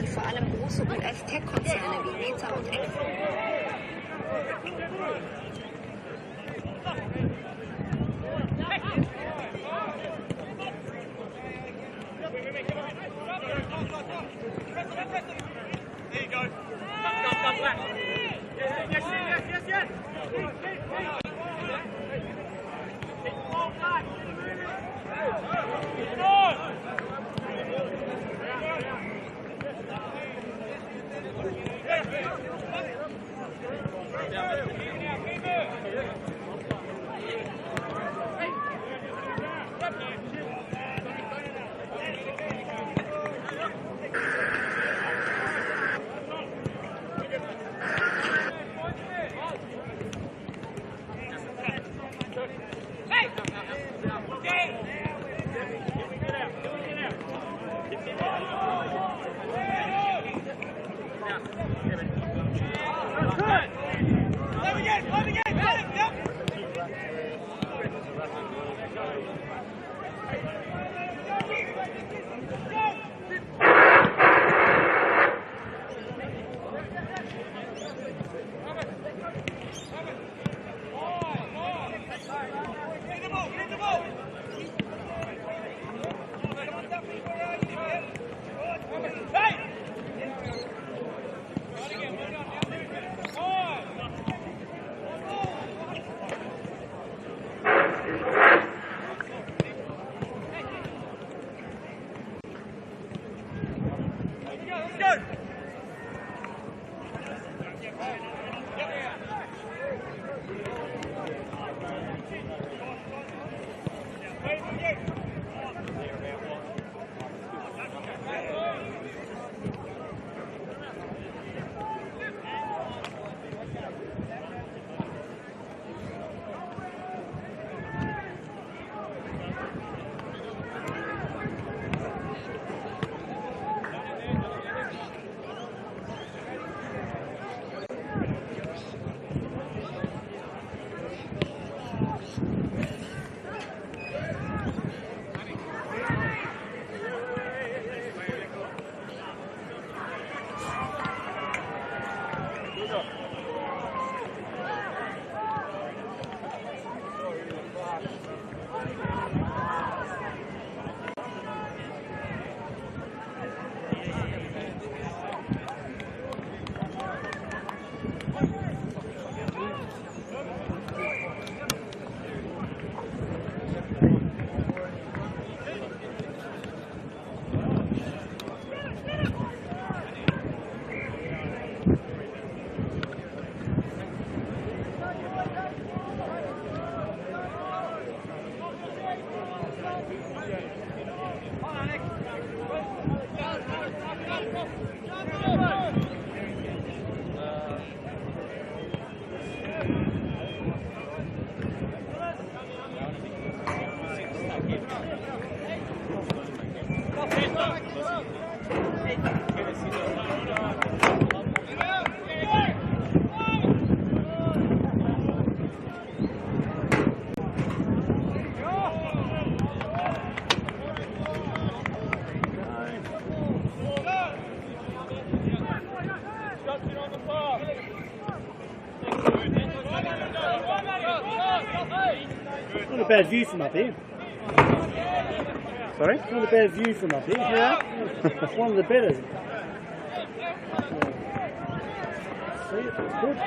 Die vor allem große US-Tech-Konzerne wie Meta und Apple. Not a bad view from up here. Sorry? Not a bad view from up here. Yeah. It's one of the better. See it? It's good.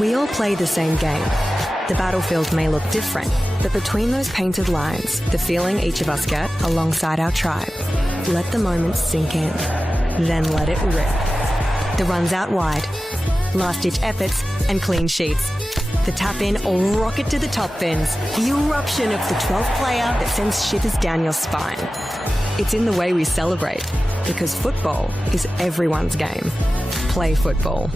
We all play the same game. The battlefield may look different, but between those painted lines, the feeling each of us get alongside our tribe. Let the moment sink in, then let it rip. The runs out wide, last-ditch efforts and clean sheets. The tap-in or rocket to the top bins. The eruption of the 12th player that sends shivers down your spine. It's in the way we celebrate, because football is everyone's game. Play football.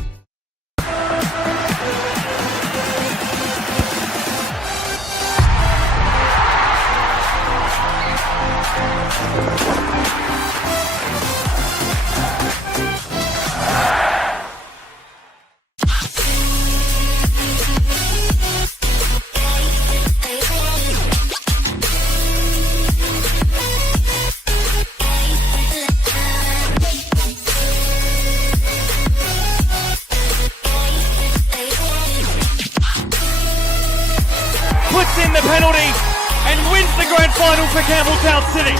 Puts in the penalty and wins the grand final for Campbelltown City.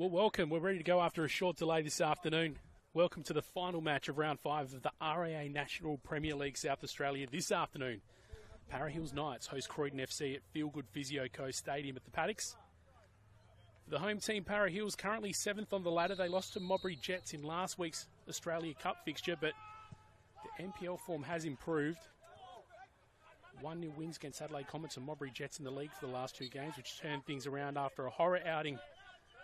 Well, welcome. We're ready to go after a short delay this afternoon. Welcome to the final match of round 5 of the RAA National Premier League South Australia this afternoon. Para Hills Knights host Croydon FC at Feel Good Physio Co Stadium at the Paddocks. For the home team, Para Hills currently 7th on the ladder. They lost to Modbury Jets in last week's Australia Cup fixture, but the NPL form has improved. 1-0 wins against Adelaide Comets and Modbury Jets in the league for the last 2 games, which turned things around after a horror outing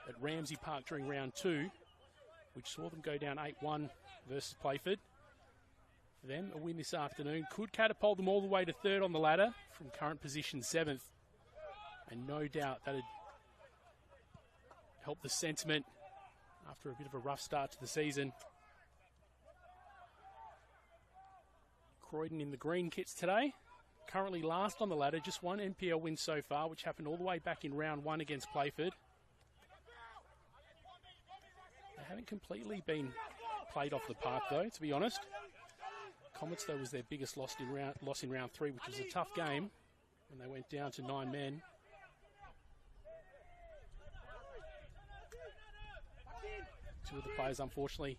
at Ramsey Park during round 2, which saw them go down 8-1 versus Playford. For them, a win this afternoon could catapult them all the way to 3rd on the ladder from current position 7th. And no doubt that'd help the sentiment after a bit of a rough start to the season. Croydon in the green kits today. Currently last on the ladder, just 1 NPL win so far, which happened all the way back in round 1 against Playford. They haven't completely been played off the park, though, to be honest. Comets, though, was their biggest loss in round 3, which was a tough game when they went down to 9 men. Two of the players, unfortunately,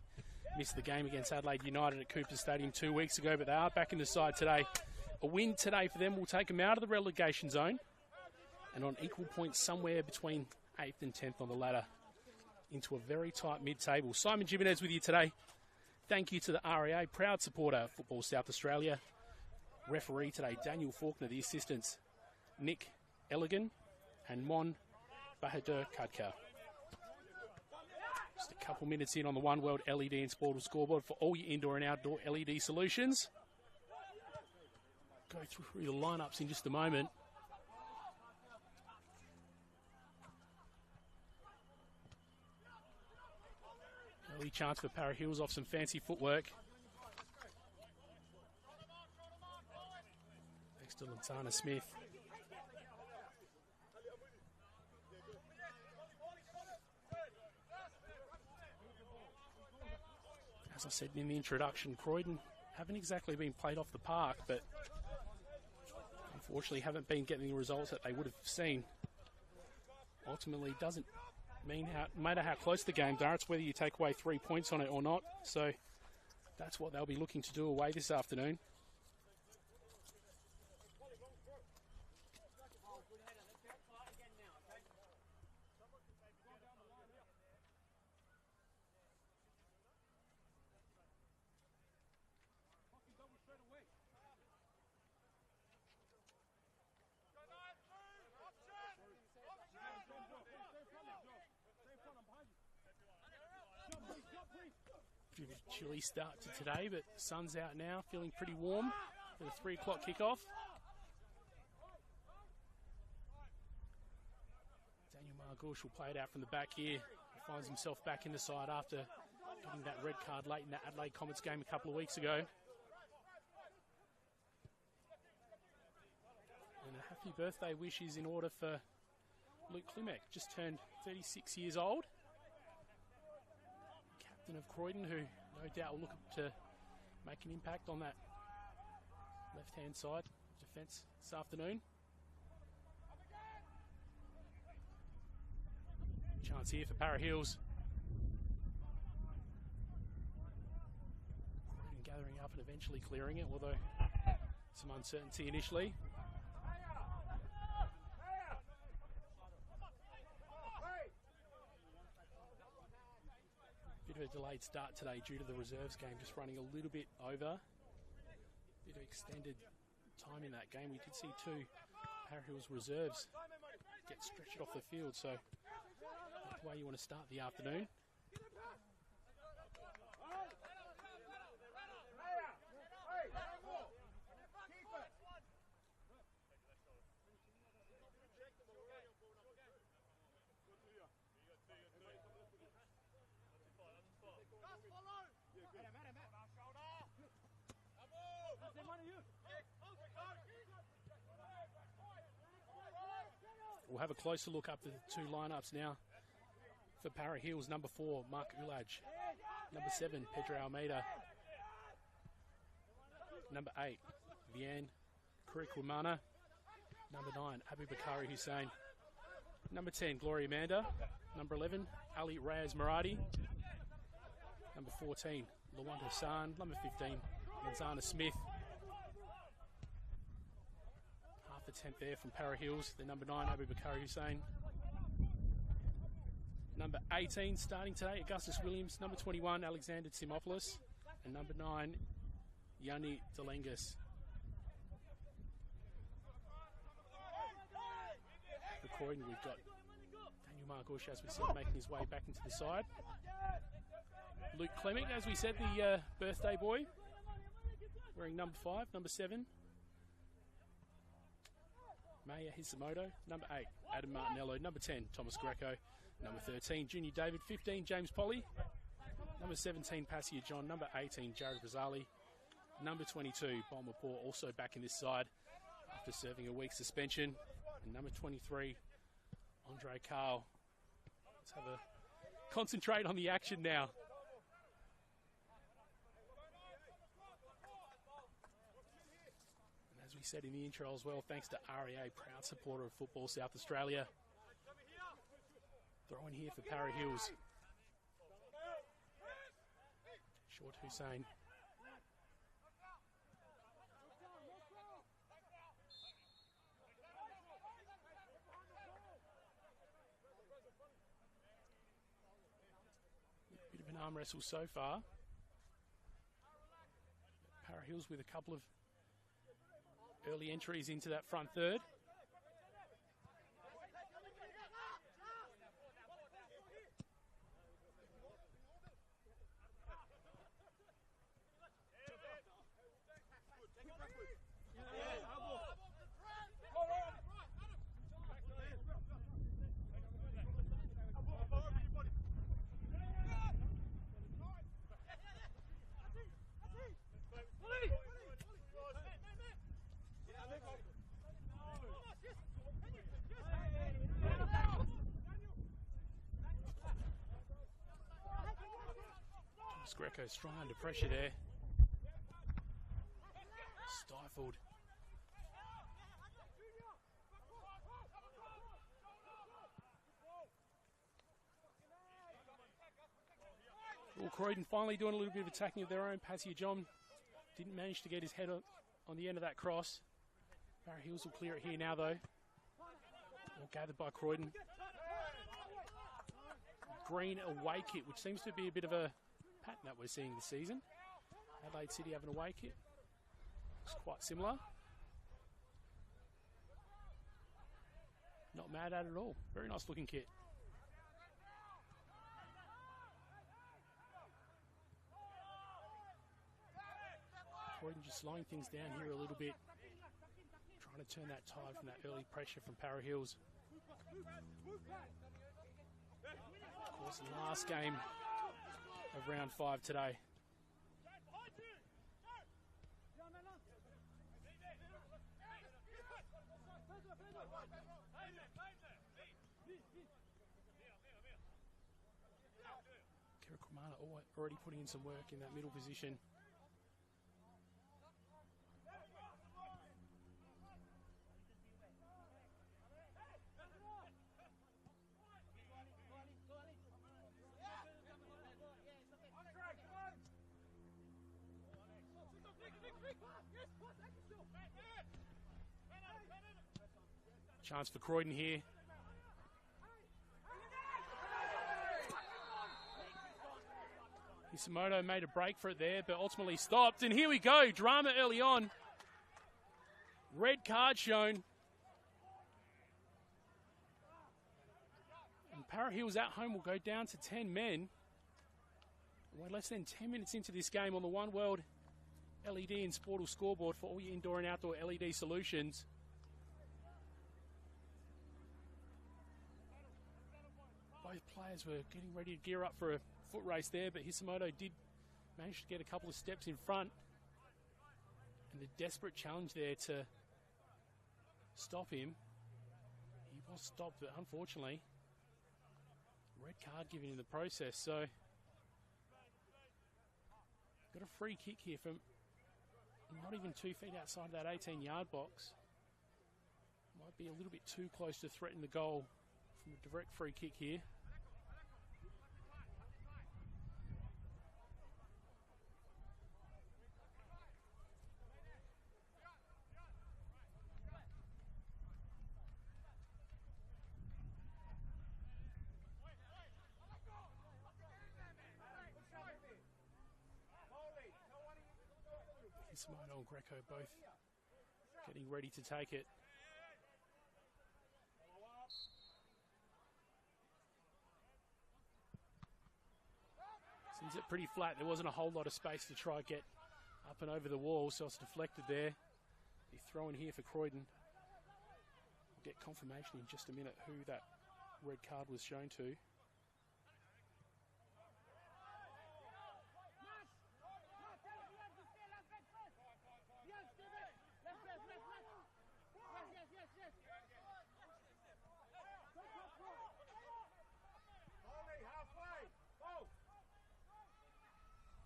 missed the game against Adelaide United at Cooper Stadium 2 weeks ago, but they are back in the side today. A win today for them will take them out of the relegation zone and on equal points somewhere between 8th and 10th on the ladder into a very tight mid-table. Simon Jimenez with you today. Thank you to the RAA, proud supporter of Football South Australia. Referee today, Daniel Faulkner. The assistants, Nick Elligan and Mon Bahadur Kadkar. Just a couple minutes in on the One World LED and Sportal scoreboard for all your indoor and outdoor LED solutions. Go through the lineups in just a moment. Early chance for Para Hills off some fancy footwork. Next to Lantana Smith. As I said in the introduction, Croydon haven't exactly been played off the park, but unfortunately haven't been getting the results that they would have seen. Ultimately, doesn't matter how close the games are, it's whether you take away 3 points on it or not. So that's what they'll be looking to do away this afternoon. Bit of a chilly start to today, but the sun's out now, feeling pretty warm for the 3 o'clock kickoff. Daniel Margouche will play it out from the back here. He finds himself back in the side after getting that red card late in that Adelaide Comets game a couple of weeks ago. And a happy birthday wish is in order for Luke Klimek, just turned 36 years old. Captain of Croydon, who no doubt will look to make an impact on that left-hand side defence this afternoon. Chance here for Para Hills. Croydon gathering up and eventually clearing it, although some uncertainty initially. Bit of a delayed start today due to the reserves game just running a little bit over. Bit of extended time in that game. We did see 2 Para Hills reserves get stretched off the field, so that's the way you want to start the afternoon. We'll have a closer look up the 2 lineups now. For Para Hills, number 4, Mark Ulaj. Number 7, Pedro Almeida. Number 8, Vian Kurikwamana. Number 9, Abubakari Hussein. Number 10, Gloria Amanda. Number 11, Ali Reyes Maradi. Number 14, Lawanda Hassan. Number 15, Lanzana Smith. Half a tenth there from Para Hills. The number 9, Abu Bakari Hussein. Number 18, starting today, Augustus Williams. Number 21, Alexander Timopoulos. And number 9, Yanni Delengas. For Croydon, we've got Daniel Margouche, as we said, making his way back into the side. Luke Clement, as we said, the birthday boy, wearing number 5, number 7. Maya Hisamoto, number 8, Adam Martinello, number 10, Thomas Greco, number 13, Junior David, 15, James Polly, number 17, Passia John, number 18, Jared Rosali, number 22, Bon Mapor, also back in this side after serving a week's suspension, and number 23, Andre Carl. Let's have a concentrate on the action now. And as we said in the intro as well, thanks to REA, proud supporter of Football South Australia. Throw in here for Para Hills. Short Hussein. Bit of an arm wrestle so far. Para Hills with a couple of early entries into that front third. Greco strong under pressure there. Stifled. Well, Croydon finally doing a little bit of attacking of their own. Passia John didn't manage to get his head on the end of that cross. Para Hills will clear it here now, though. All gathered by Croydon. Green away kit, which seems to be a bit of a pattern that we're seeing this season. Adelaide City having a away kit. Looks quite similar. Not mad at it at all. Very nice looking kit. Croydon just slowing things down here a little bit. Trying to turn that tide from that early pressure from Para Hills. Of course, the last game of round 5 today. Kira Kumana already putting in some work in that middle position. Chance for Croydon here. Hisamoto made a break for it there, but ultimately stopped. And here we go, drama early on. Red card shown. And Para Hills at home will go down to 10 men. We're less than 10 minutes into this game on the One World LED and Sportal scoreboard for all your indoor and outdoor LED solutions. Both players were getting ready to gear up for a foot race there, but Hisamoto did manage to get a couple of steps in front. And the desperate challenge there to stop him. He was stopped, but unfortunately, red card given in the process. So, got a free kick here from not even 2 feet outside that 18-yard box. Might be a little bit too close to threaten the goal from a direct free kick here. Simone and Greco both getting ready to take it. Seems it pretty flat. There wasn't a whole lot of space to try and get up and over the wall, so it's deflected there. Be thrown here for Croydon. We'll get confirmation in just a minute who that red card was shown to.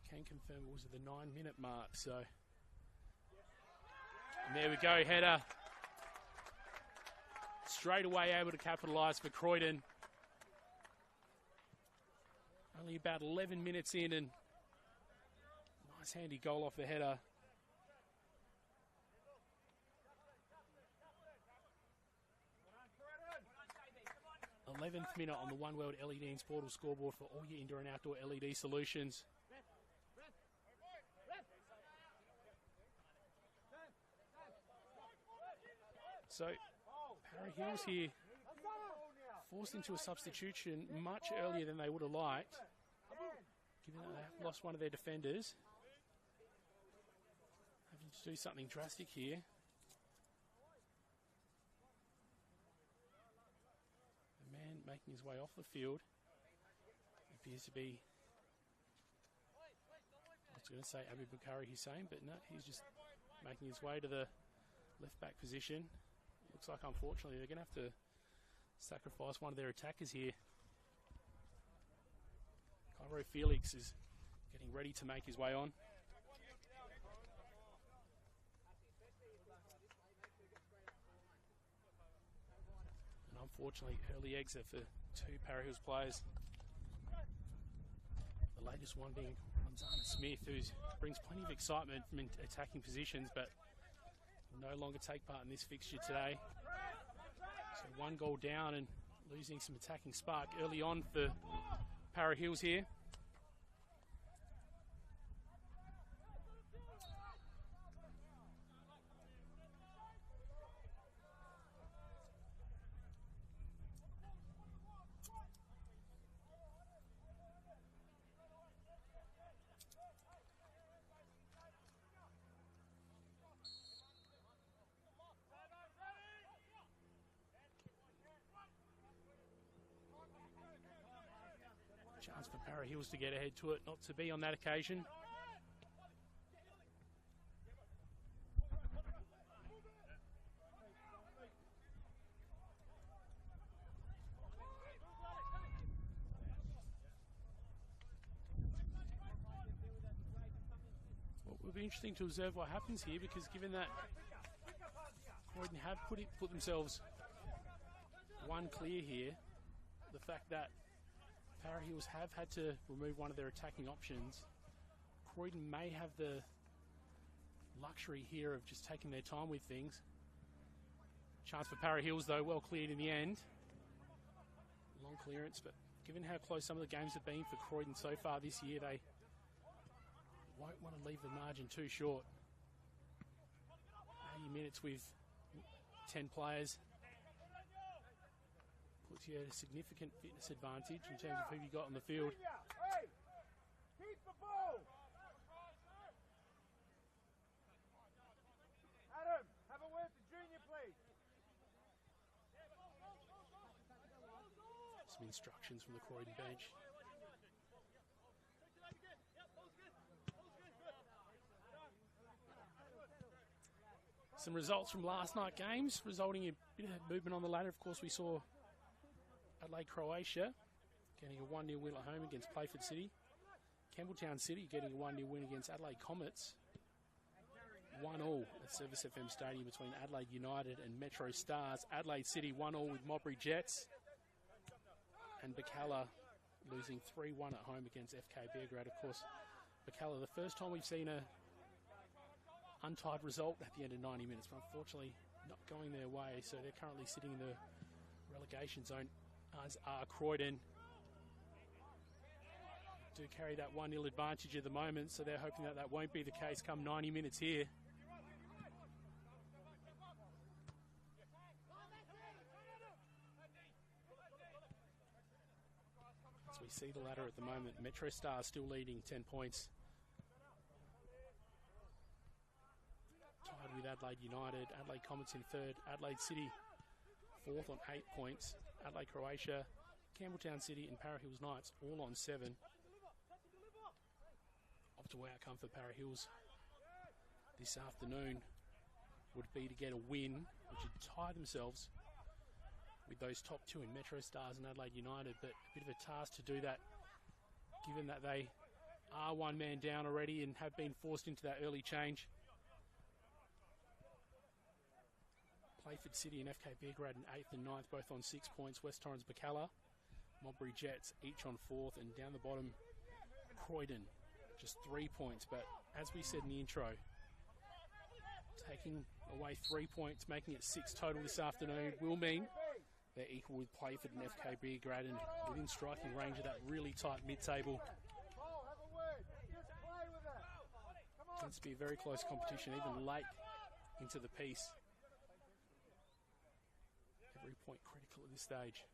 Can confirm it was at the 9-minute mark, so. And there we go, header. Straight away able to capitalise for Croydon. Only about 11 minutes in, and nice handy goal off the header. 11th minute on the One World LED and Portal scoreboard for all your indoor and outdoor LED solutions. So, Para Hills here forced into a substitution much earlier than they would have liked, given that they've lost one of their defenders. Having to do something drastic here. The man making his way off the field appears to be, I was going to say Abu Bukhari Hussein, but no, he's just making his way to the left back position. Looks like, unfortunately, they're going to have to sacrifice one of their attackers here. Cairo Felix is getting ready to make his way on. And unfortunately, early exit for two Para Hills players. The latest one being Ramzana Smith, who brings plenty of excitement from attacking positions, but will no longer take part in this fixture today. So one goal down and losing some attacking spark early on for Para Hills here. Chance for Para Hills to get ahead to it, not to be on that occasion. Well, it will be interesting to observe what happens here, because given that Croydon have put themselves one clear here, the fact that Para Hills have had to remove one of their attacking options, Croydon may have the luxury here of just taking their time with things. Chance for Para Hills, though, well cleared in the end. Long clearance, but given how close some of the games have been for Croydon so far this year, they won't want to leave the margin too short. 80 minutes with 10 players puts you at a significant fitness advantage in terms of who you got on the field. Keep the ball. Adam, have a word to Junior, please. Some instructions from the Croydon bench. Some results from last night's games resulting in a bit of movement on the ladder. Of course, we saw Adelaide Croatia getting a 1-0 win at home against Playford City. Campbelltown City getting a 1-0 win against Adelaide Comets. 1-1 at Service FM Stadium between Adelaide United and Metro Stars. Adelaide City 1-1 with Modbury Jets. and Bacala losing 3-1 at home against FK Beograd. Of course, Bacala, the first time we've seen a untied result at the end of 90 minutes, but unfortunately not going their way, so they're currently sitting in the relegation zone, as are Croydon. Do carry that 1-0 advantage at the moment, so they're hoping that that won't be the case come 90 minutes here. As we see the ladder at the moment, Metro Star still leading 10 points. Tied with Adelaide United, Adelaide Comets in third, Adelaide City fourth on 8 points, Adelaide Croatia, Campbelltown City and Para Hills Knights all on 7. Optimal outcome for Para Hills this afternoon would be to get a win, which would tie themselves with those top two in Metro Stars and Adelaide United, but a bit of a task to do that given that they are one man down already and have been forced into that early change. Playford City and FK Beograd in 8th and 9th, both on 6 points. West Torrens Bacala, Modbury Jets each on 4th, and down the bottom Croydon just 3 points. But as we said in the intro, taking away 3 points, making it 6 total this afternoon will mean they're equal with Playford and FK Beograd and within striking range of that really tight mid-table. Tends to be a very close competition, even late into the piece. Every point critical at this stage.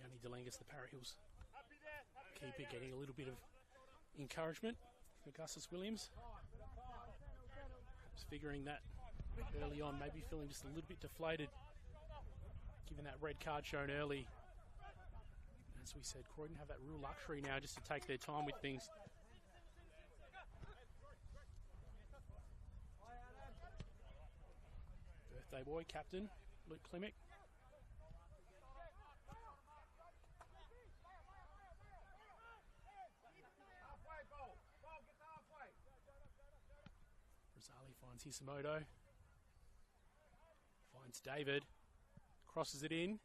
Yanni Delangas, the Para Hills keeper, getting a little bit of encouragement from Augustus Williams. Perhaps figuring that early on, maybe feeling just a little bit deflated given that red card shown early. As we said, Croydon have that real luxury now just to take their time with things. Birthday boy, captain Luke Klimek. Rosali finds Hisamoto. Finds David. Crosses it in.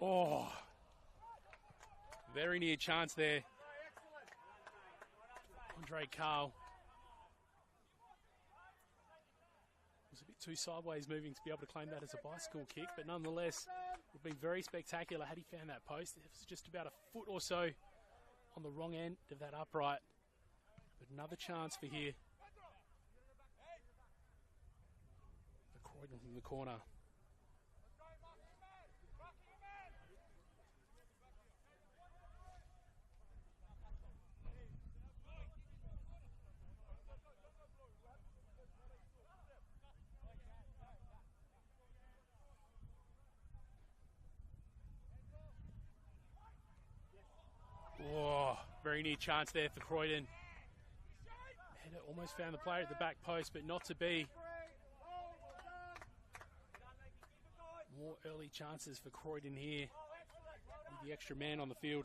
Oh! Very near chance there. Andre Carl was a bit too sideways moving to be able to claim that as a bicycle kick, but nonetheless, it would have been very spectacular had he found that post. It was just about a foot or so on the wrong end of that upright. But another chance for here. The Croydon from the corner. Oh, very near chance there for Croydon. Header almost found the player at the back post, but not to be. More early chances for Croydon here with the extra man on the field.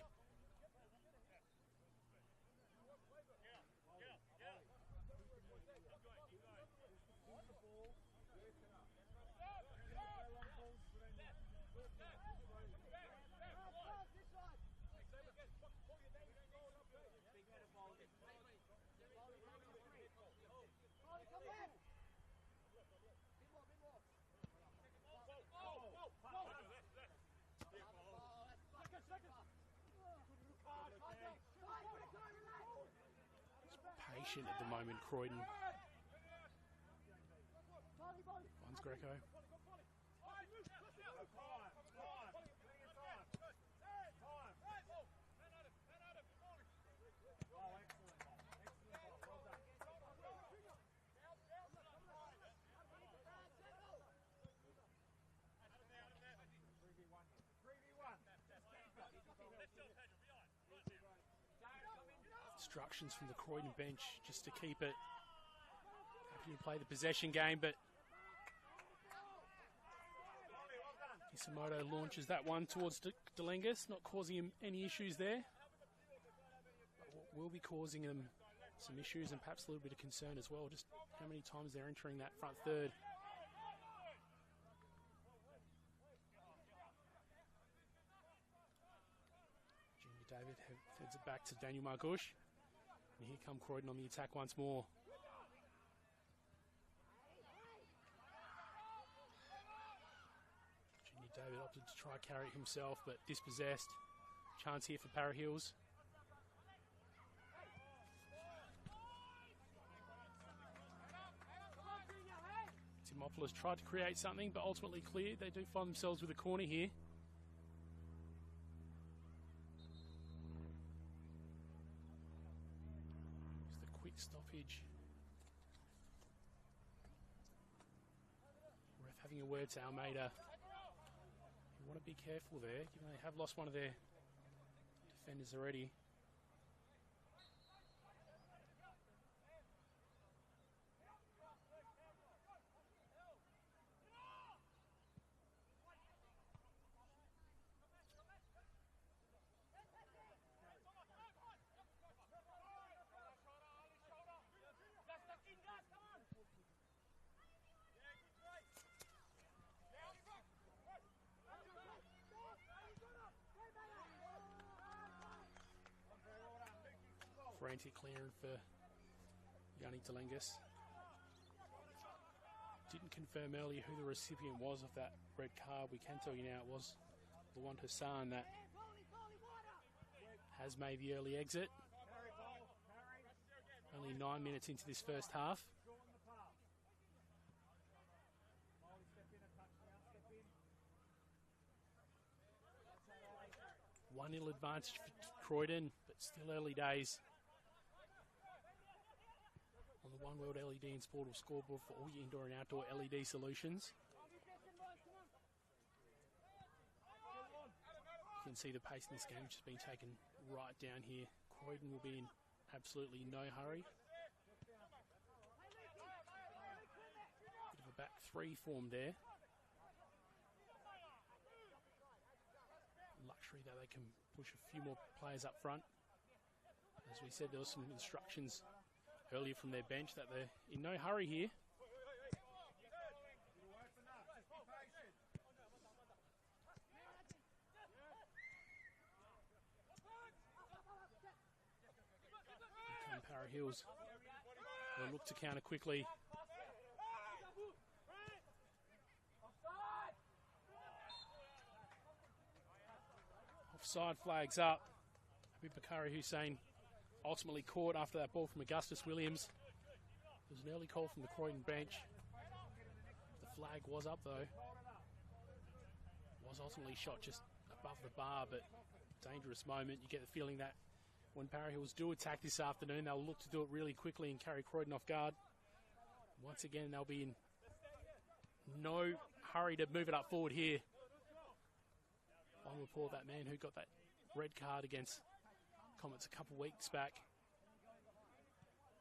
Patient at the moment, Croydon. Finds Greco. Instructions from the Croydon bench just to keep it. Happy to play the possession game, but Isamoto launches that one towards Delengus, not causing him any issues there. But what will be causing him some issues and perhaps a little bit of concern as well, just how many times they're entering that front third. Junior David heads it back to Daniel Margush. And here come Croydon on the attack once more. Junior David opted to try carry it himself, but dispossessed. Chance here for Para Hills. Timopoulos tried to create something, but ultimately cleared. They do find themselves with a corner here. Just a quick stoppage. Ref having a word to Almeida. You want to be careful there, given they have lost one of their defenders already. Frantic clearing for Yanni Delengus. Didn't confirm earlier who the recipient was of that red card. We can tell you now it was Lawand Hassan that has made the early exit. Only 9 minutes into this first half. 1-0 advantage for Croydon, but still early days. On the One World LED and Sportal scoreboard for all your indoor and outdoor LED solutions. You can see the pace in this game just being taken right down here. Croydon will be in absolutely no hurry. Bit of a back three formed there. Luxury that they can push a few more players up front. As we said, there was some instructions earlier from their bench that they're in no hurry here. Here come Para Hills. They'll look to counter quickly. Offside flags up. Habib Bakari Hussein ultimately caught after that ball from Augustus Williams. There was an early call from the Croydon bench. The flag was up though. Was ultimately shot just above the bar, but dangerous moment. You get the feeling that when Para Hills do attack this afternoon, they'll look to do it really quickly and carry Croydon off guard. Once again, they'll be in no hurry to move it up forward here. On report, that man who got that red card against Comets a couple weeks back.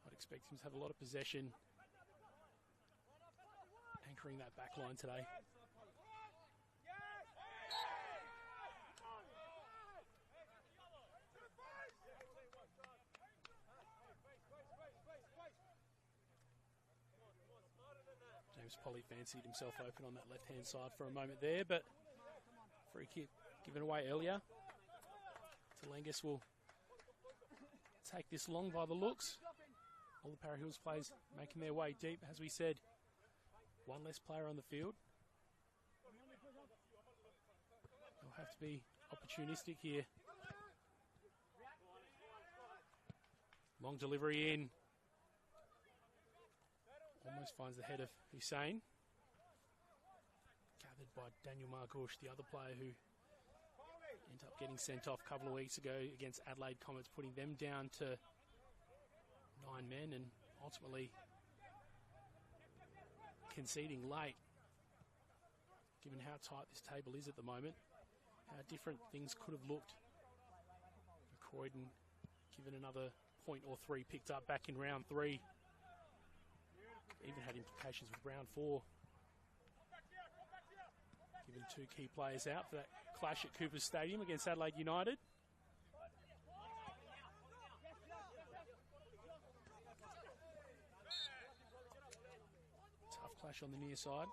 I'd expect him to have a lot of possession, anchoring that back line today. James Polly fancied himself open on that left-hand side for a moment there, but free kick given away earlier. Delengus will take this long by the looks. All the Para Hills players making their way deep, as we said. One less player on the field. They'll have to be opportunistic here. Long delivery in. Almost finds the head of Hussein. Gathered by Daniel Margush, the other player who ended up getting sent off a couple of weeks ago against Adelaide Comets, putting them down to 9 men and ultimately conceding late. Given how tight this table is at the moment, how different things could have looked. Croydon given another point or three picked up back in round 3. Even had implications with round 4. Giving two key players out for that clash at Cooper Stadium against Adelaide United. Tough clash on the near side.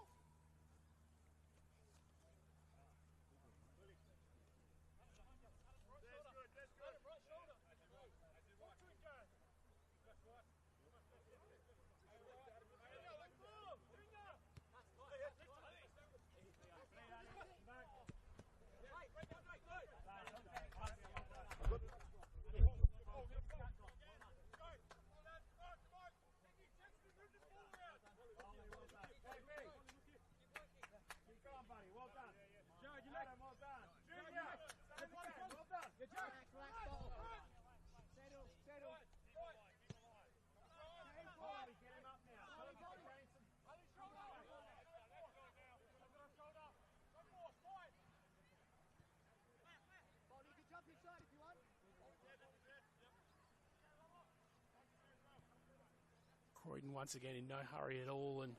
Croydon once again in no hurry at all, and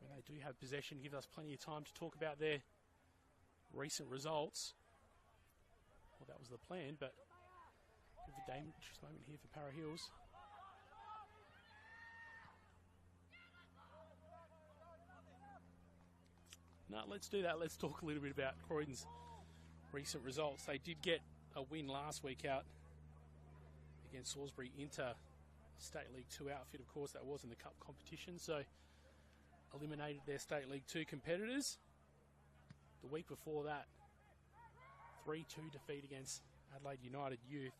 when they do have possession, give us plenty of time to talk about their recent results. Well, that was the plan, but a bit of a dangerous moment here for Para Hills. No, let's do that. Let's talk a little bit about Croydon's recent results. They did get a win last week out against Salisbury Inter State League 2 outfit. Of course, that was in the cup competition, so eliminated their State League 2 competitors. The week before that, 3-2 defeat against Adelaide United Youth.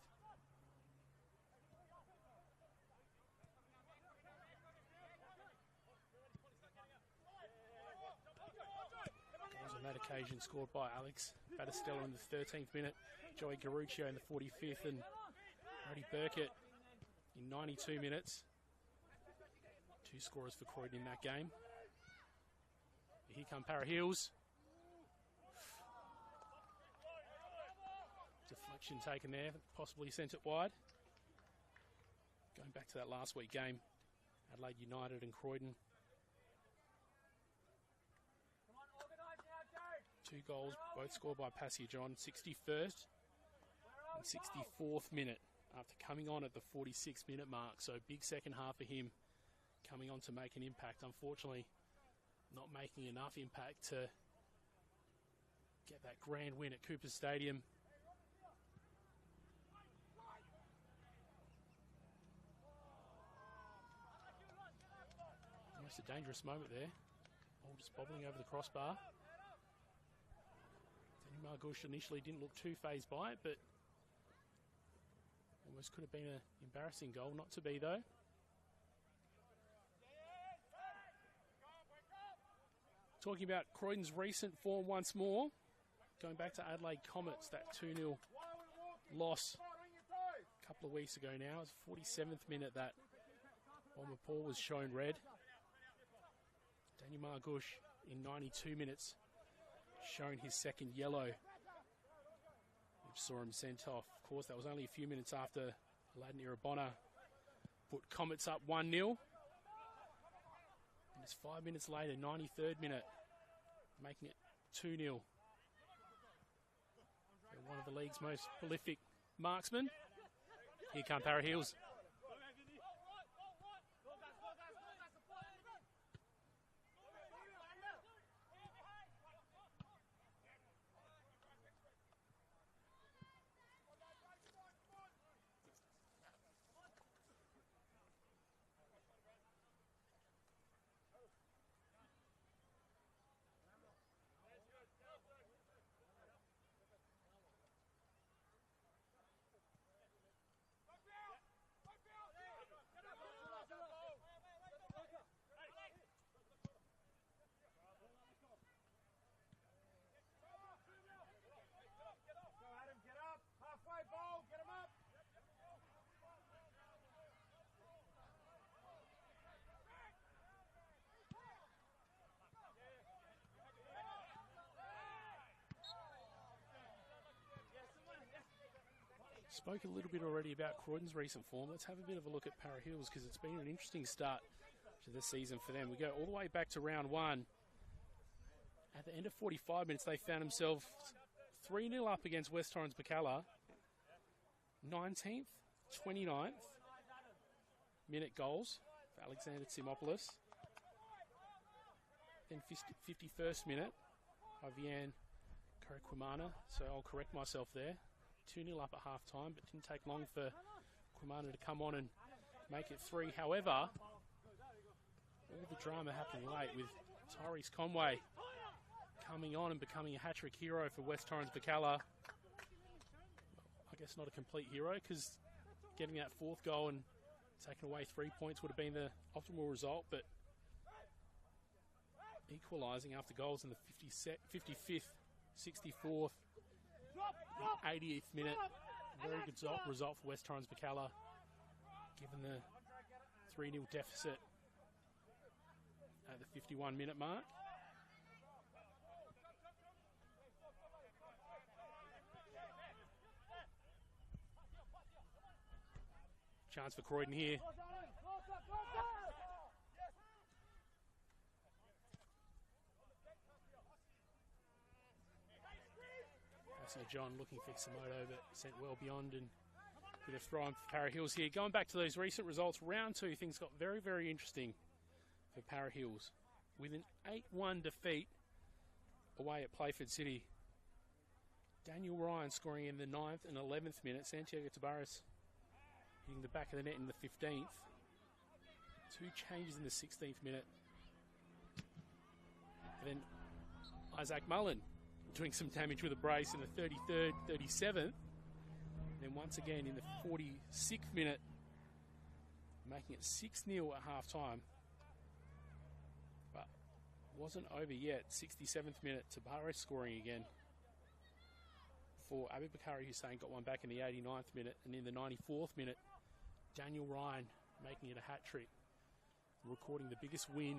On that occasion, scored by Alex Battistello in the 13th minute, Joey Garuccio in the 45th, and Brady Burkett in 92 minutes. Two scorers for Croydon in that game. Here come Para Hills. Deflection taken there, possibly sent it wide. Going back to that last week game, Adelaide United and Croydon. 2 goals, both scored by Passia John, 61st and 64th minute, after coming on at the 46th minute mark. So big second half for him, coming on to make an impact. Unfortunately, not making enough impact to get that grand win at Cooper Stadium. Almost a dangerous moment there. Ball just bobbling over the crossbar. Margush initially didn't look too phased by it, but almost could have been an embarrassing goal. Not to be, though. Talking about Croydon's recent form once more. Going back to Adelaide Comets, that 2-0 loss a couple of weeks ago now. It's 47th minute that Bomber Paul was shown red. Daniel Margush in 92 minutes shown his second yellow, which saw him sent off. Of course, that was only a few minutes after Aladdin Irabona put Comets up 1-0. And it's 5 minutes later, 93rd minute, making it 2-0. One of the league's most prolific marksmen. Here come Para Hills. Spoke a little bit already about Croydon's recent form. Let's have a bit of a look at Para Hills, because it's been an interesting start to this season for them. We go all the way back to round 1. At the end of 45 minutes, they found themselves 3-0 up against West Torrens Bacalla. 19th, 29th minute goals for Alexander Timopoulos. Then 51st minute by Vian Karakwimana. So I'll correct myself there. 2-0 up at half time, but didn't take long for Kwimana to come on and make it 3. However, all the drama happening late with Tyrese Conway coming on and becoming a hat-trick hero for West Torrens Bacalla. I guess not a complete hero, because getting that 4th goal and taking away 3 points would have been the optimal result, but equalising after goals in the 55th, 64th, 80th minute. Very good result for West Torrens Bacalla, given the 3-0 deficit at the 51-minute mark. Chance for Croydon here. So John looking for Samoto, but sent well beyond, and bit of throw on for Para Hills here. Going back to those recent results, round 2, things got very, very interesting for Para Hills with an 8-1 defeat away at Playford City. Daniel Ryan scoring in the 9th and 11th minute. Santiago Tabares hitting the back of the net in the 15th. 2 changes in the 16th minute. And then Isaac Mullen doing some damage with a brace in the 33rd, 37th. Then once again in the 46th minute, making it 6-0 at half time. But wasn't over yet. 67th minute, Tabares scoring again for Abu Bakari Hussein, got one back in the 89th minute, and in the 94th minute, Daniel Ryan making it a hat-trick, recording the biggest win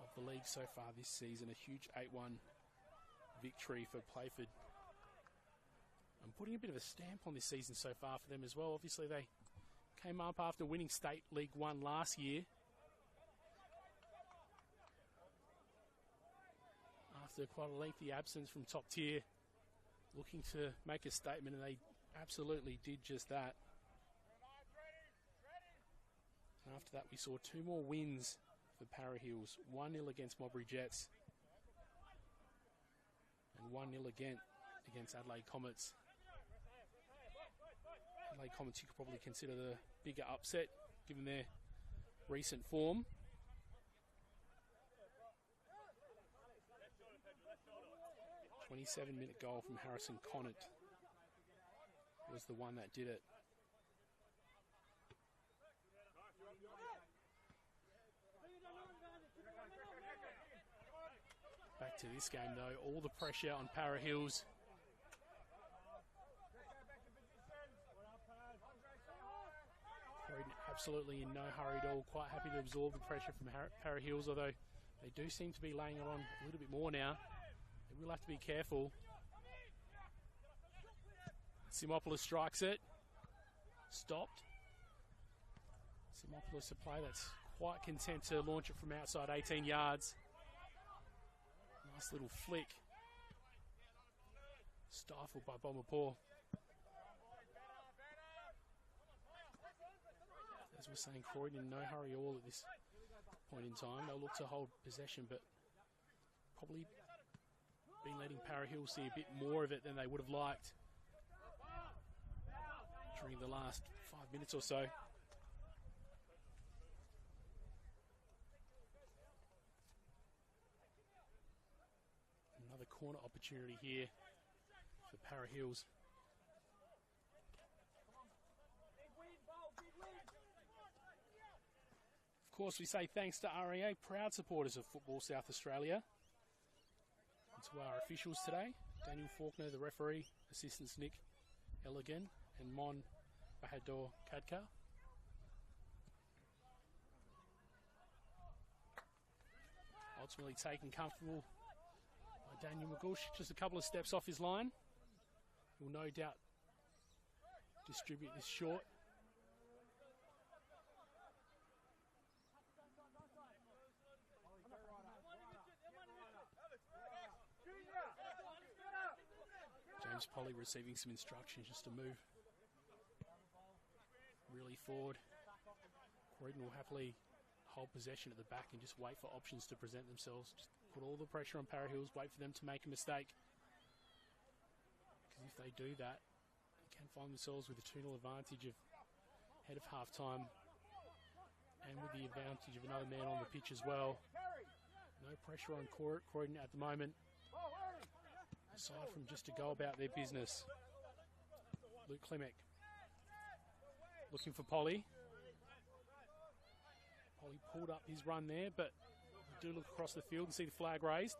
of the league so far this season, a huge 8-1 victory for Playford. And putting a bit of a stamp on this season so far for them as well. Obviously they came up after winning State League 1 last year, after quite a lengthy absence from top tier, looking to make a statement, and they absolutely did just that. And after that we saw 2 more wins for Para Hills. 1-0 against Mowbray Jets and 1-0 again against Adelaide Comets. Adelaide Comets you could probably consider the bigger upset given their recent form. A 27-minute goal from Harrison Conant was the one that did it. Back to this game though, all the pressure on Para Hills. Croydon absolutely in no hurry at all, quite happy to absorb the pressure from Para Hills, although they do seem to be laying it on a little bit more now. They will have to be careful. Simopoulos strikes it. Stopped. Simopoulos, a play that's quite content to launch it from outside 18 yards. Nice little flick. Stifled by Bomapor. As we're saying, Croydon in no hurry at all at this point in time. They'll look to hold possession, but probably been letting Para Hills see a bit more of it than they would have liked during the last 5 minutes or so. Another corner opportunity here for Para Hills. Of course, we say thanks to REA, proud supporters of Football South Australia. And to our officials today, Daniel Faulkner, the referee, assistants Nick Elligan and Mon Bahadur Kadkar. Ultimately taken comfortable by Daniel McGush, just a couple of steps off his line. He'll no doubt distribute this short. James Polly receiving some instructions just to move really forward. Croydon will happily hold possession at the back and just wait for options to present themselves. Just put all the pressure on Para Hills, wait for them to make a mistake. Because if they do that, they can find themselves with a 2-0 advantage of ahead of half-time and with the advantage of another man on the pitch as well. No pressure on Croydon at the moment, aside from just to go about their business. Luke Klimek looking for Polly. Polly pulled up his run there, but we do look across the field and see the flag raised.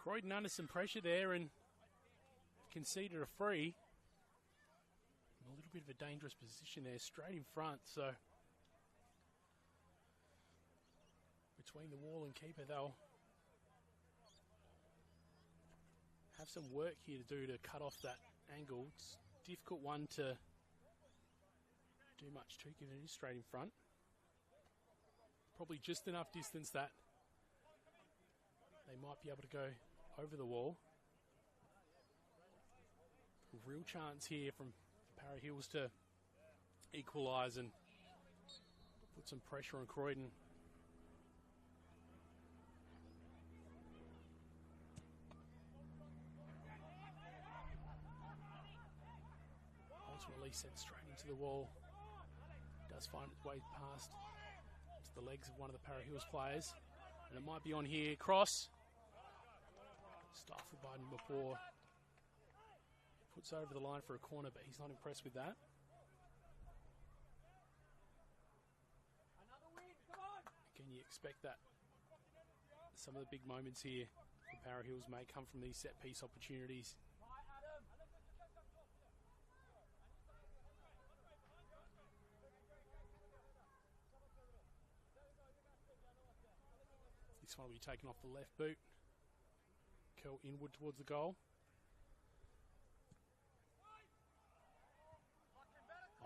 Croydon under some pressure there and conceded a free. A little bit of a dangerous position there, straight in front, so between the wall and keeper, they'll have some work here to do to cut off that angle. It's a difficult one to do much to, given it is straight in front. Probably just enough distance that they might be able to go over the wall. A real chance here from Para Hills to equalise and put some pressure on Croydon. Ultimately sent straight into the wall. Does find its way past to the legs of one of the Para Hills players. And it might be on here. Cross. Stifled by Mapor. Puts over the line for a corner, but he's not impressed with that. Again, you expect that some of the big moments here for Para Hills may come from these set piece opportunities. This one will be taken off the left boot. Curl inward towards the goal.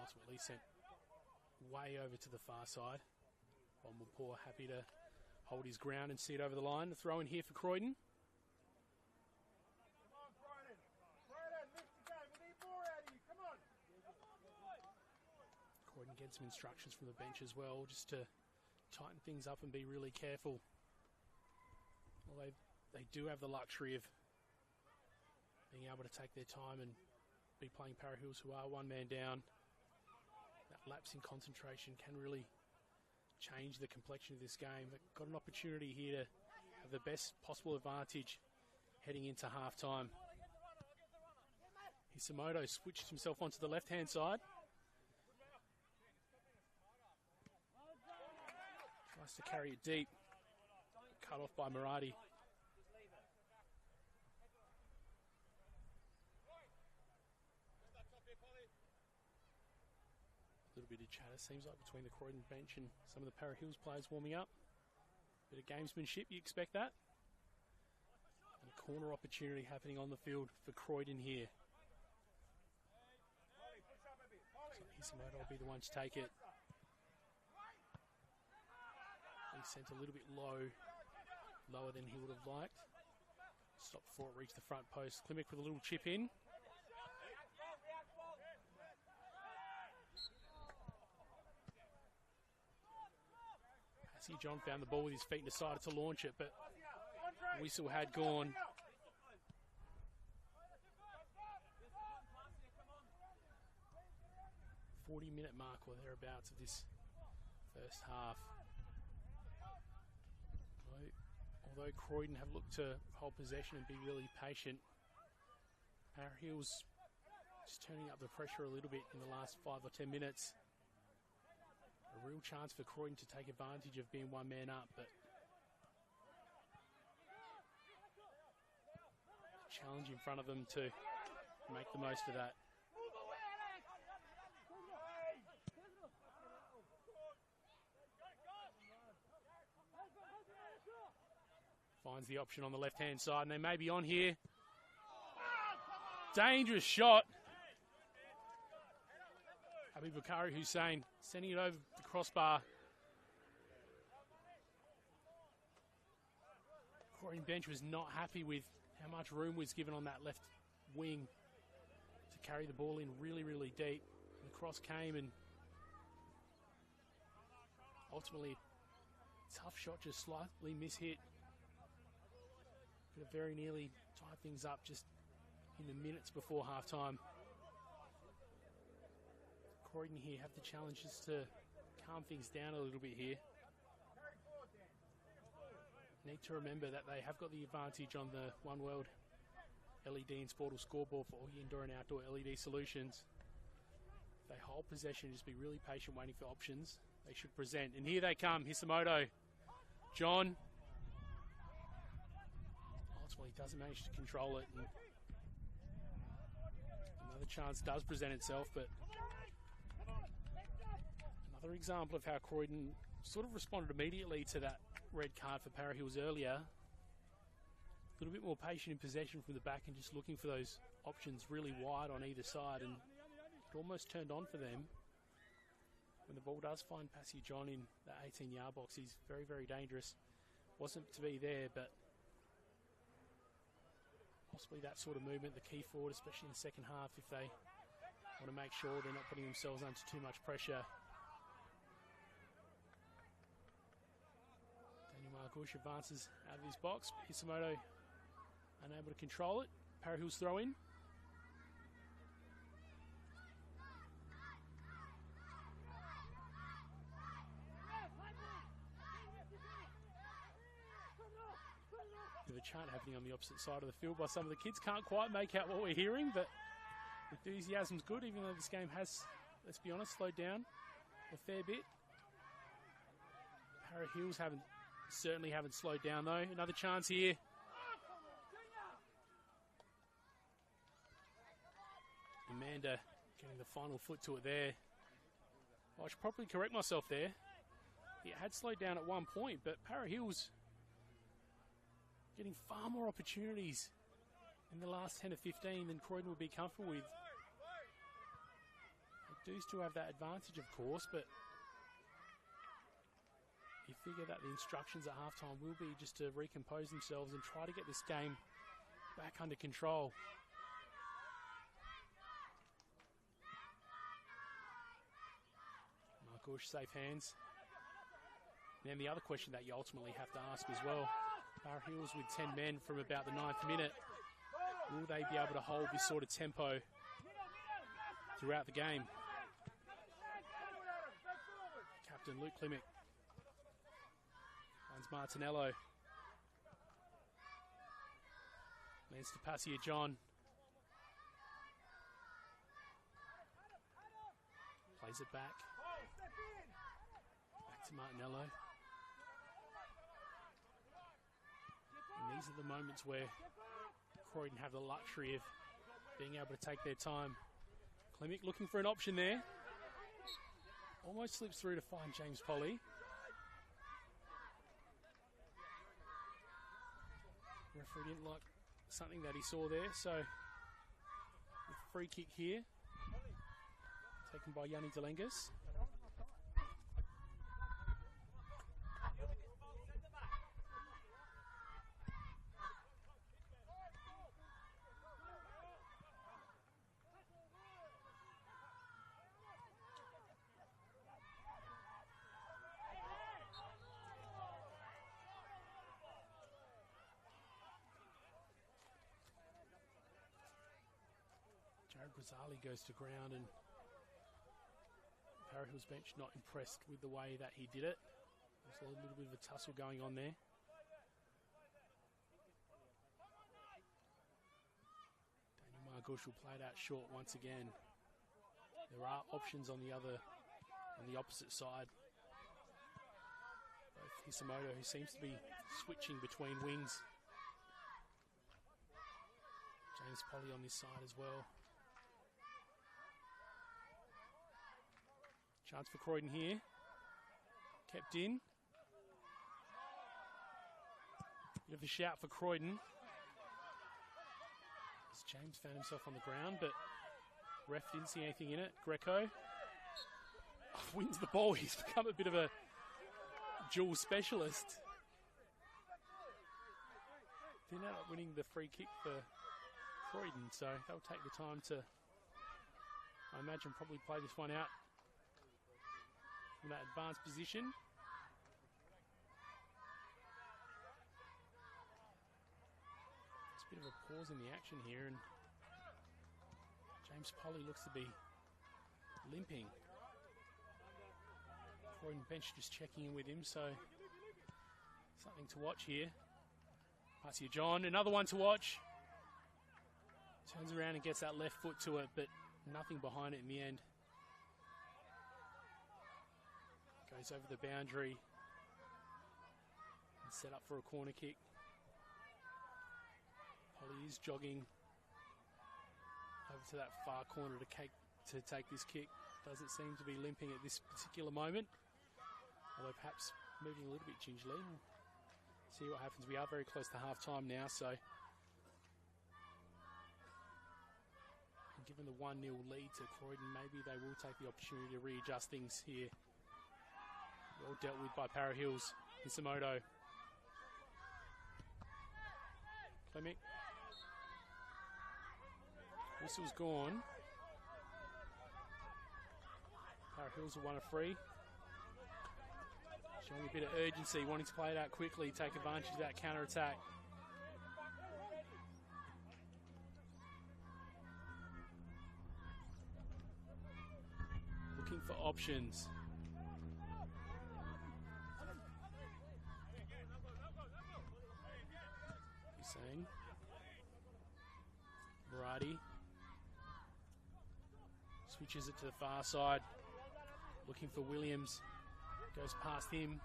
Ultimately sent way over to the far side. While Mapor happy to hold his ground and see it over the line. The throw in here for Croydon. Come on, Croydon. Croydon, lift the game. We need more out of you. Come on. Croydon gets some instructions from the bench as well, just to tighten things up and be really careful. Well, they do have the luxury of being able to take their time and be playing Para Hills, who are one man down. That lapse in concentration can really change the complexion of this game. They've got an opportunity here to have the best possible advantage heading into half-time. Hisamoto switched himself onto the left-hand side. Tries to carry it deep. Cut off by Murati. A little bit of chatter seems like between the Croydon bench and some of the Para Hills players warming up. Bit of gamesmanship, you expect that. And a corner opportunity happening on the field for Croydon here. So Hisamoto will be the one to take it. He sent a little bit lower than he would have liked. Stopped before it reached the front post. Klimek with a little chip in. Passy John found the ball with his feet and decided to launch it, but whistle had gone. 40-minute mark or thereabouts of this first half. Although Croydon have looked to hold possession and be really patient, Para Hills just turning up the pressure a little bit in the last 5 or 10 minutes. A real chance for Croydon to take advantage of being one man up, but a challenge in front of them to make the most of that. Finds the option on the left-hand side, and they may be on here. Dangerous shot. Habib Bakari Hussein sending it over the crossbar. Croydon bench was not happy with how much room was given on that left wing to carry the ball in really, really deep. And the cross came, and ultimately, tough shot, just slightly mishit. Could have very nearly tied things up just in the minutes before halftime. Croydon here have the challenges to calm things down a little bit here. Need to remember that they have got the advantage on the One World LED and Sportal scoreboard for all your indoor and outdoor LED solutions. If they hold possession, just be really patient waiting for options. They should present. And here they come, Hisamoto. John ultimately doesn't manage to control it. And another chance does present itself, but another example of how Croydon sort of responded immediately to that red card for Para Hills earlier. A little bit more patient in possession from the back and just looking for those options really wide on either side, and it almost turned on for them. When the ball does find Passy John in that 18-yard box, he's very, very dangerous. Wasn't to be there, but possibly that sort of movement, the key forward, especially in the second half, if they want to make sure they're not putting themselves under too much pressure. Margush advances out of his box. Hisamoto unable to control it. Para Hills throw in. Bit of a chant happening on the opposite side of the field by some of the kids. Can't quite make out what we're hearing, but enthusiasm's good, even though this game has, let's be honest, slowed down a fair bit. Para Hills certainly haven't slowed down though. Another chance here. Amanda getting the final foot to it there. I should probably correct myself there. It had slowed down at one point, but Para Hills getting far more opportunities in the last 10 or 15 than Croydon would be comfortable with. They do still have that advantage, of course, but you figure that the instructions at halftime will be just to recompose themselves and try to get this game back under control. Margush, safe hands. And then the other question that you ultimately have to ask as well, Para Hills with 10 men from about the 9th minute, will they be able to hold this sort of tempo throughout the game? Captain Luke Klimek finds Martinello. Lands to Passia John. Plays it back. Back to Martinello. And these are the moments where Croydon have the luxury of being able to take their time. Klimek looking for an option there. Almost slips through to find James Polly. Referee didn't like something that he saw there, so free kick here, taken by Yanni Delengas. Brazali goes to ground, and Para Hills bench not impressed with the way that he did it. There's a little bit of a tussle going on there. Daniel Margush will play it out short once again. There are options on the opposite side. Both Hisamoto, who seems to be switching between wings. James Polly on this side as well. Chance for Croydon here. Kept in. Bit of a shout for Croydon. As James found himself on the ground, but ref didn't see anything in it. Greco wins the ball. He's become a bit of a dual specialist. Didn't end up winning the free kick for Croydon, so they'll take the time to, I imagine, probably play this one out from that advanced position. It's a bit of a pause in the action here, and James Polly looks to be limping. Croydon bench just checking in with him, so something to watch here. Pass here, John. Another one to watch. Turns around and gets that left foot to it, but nothing behind it in the end. Goes over the boundary and set up for a corner kick. Polly is jogging over to that far corner to take this kick. Doesn't seem to be limping at this particular moment, although perhaps moving a little bit gingerly. See what happens. We are very close to half time now, so given the 1-0 lead to Croydon, maybe they will take the opportunity to readjust things here. Well dealt with by Para Hills. Isamoto. Clemic. Whistle's gone. Para Hills will want a free. Showing a bit of urgency, wanting to play it out quickly, take advantage of that counter-attack. Looking for options. Hussein. Variety. Switches it to the far side. Looking for Williams. Goes past him.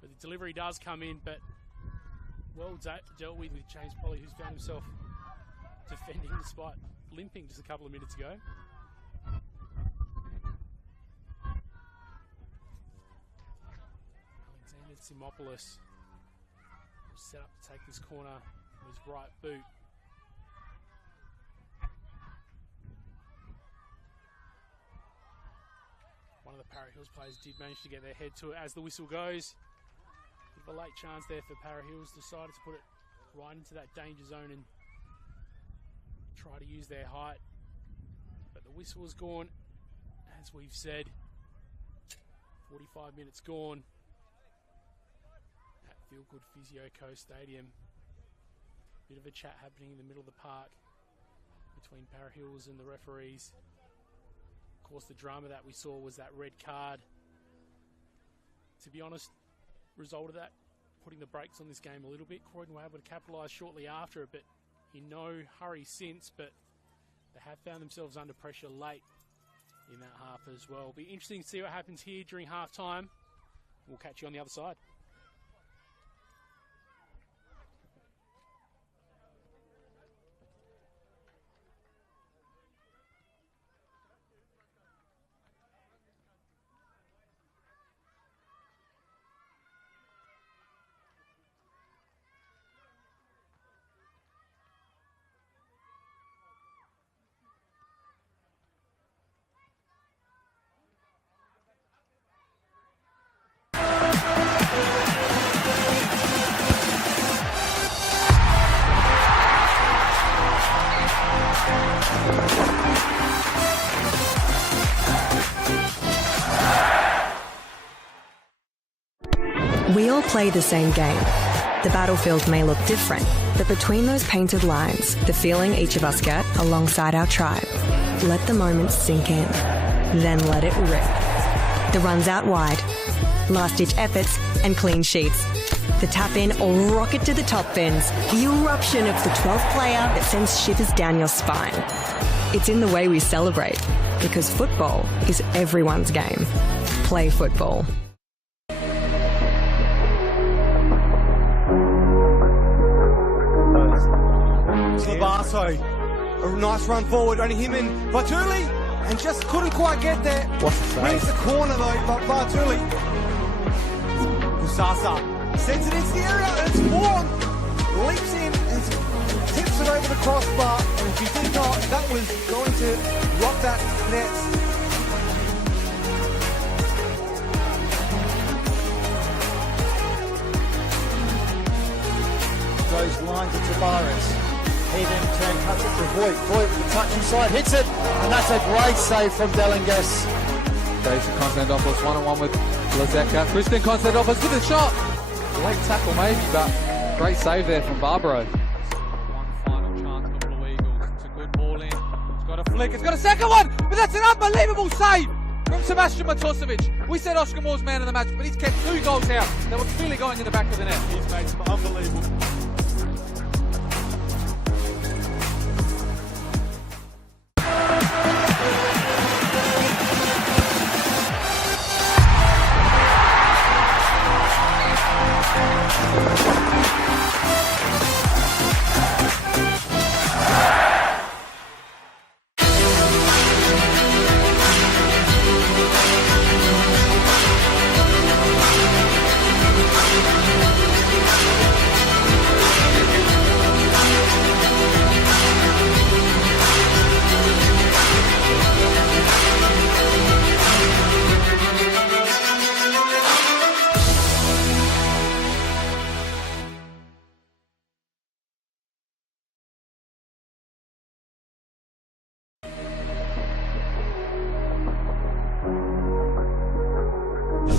But the delivery does come in, but well dealt with James Polly, who's found himself defending despite limping just a couple of minutes ago. Alexander Simopoulos was set up to take this corner with his right boot. One of the Para Hills players did manage to get their head to it as the whistle goes. Bit of a late chance there for Para Hills. Decided to put it right into that danger zone and try to use their height. But the whistle was gone, as we've said. 45 minutes gone at Feel Good Physio Co Stadium. Bit of a chat happening in the middle of the park between Para Hills and the referees. Of course, the drama that we saw was that red card. To be honest, result of that, putting the brakes on this game a little bit. Croydon were able to capitalise shortly after it, but in no hurry since. But they have found themselves under pressure late in that half as well. Be interesting to see what happens here during half time. We'll catch you on the other side. We all play the same game. The battlefield may look different, but between those painted lines, the feeling each of us get alongside our tribe. Let the moment sink in, then let it rip. The runs out wide, last-ditch efforts and clean sheets. The tap-in or rocket to the top bins. The eruption of the 12th player that sends shivers down your spine. It's in the way we celebrate, because football is everyone's game. Play football. Labasso, a nice run forward, only him and Bartuli, and just couldn't quite get there. Wins the corner though, but Bartuli. Usasa Sends it into the area, and it's Vaughan. Leaps in, and tips it over the crossbar. And if he did not, that was going to rock that net. Goes line to Tavares. He then cuts it to Voigt. Voigt with the touch inside, hits it, and that's a great save from Delingus. Jason Konstantinopoulos one-on-one with Lazeka. Kristen Konstantinopoulos with a shot. Late tackle maybe, but great save there from Barbaro. One final chance for Blue Eagles. It's a good ball in. It's got a flick. It's got a second one, but that's an unbelievable save from Sebastian Matosevic. We said Oscar Moore's man of the match, but he's kept 2 goals out that were clearly going in the back of the net. He's made some unbelievable.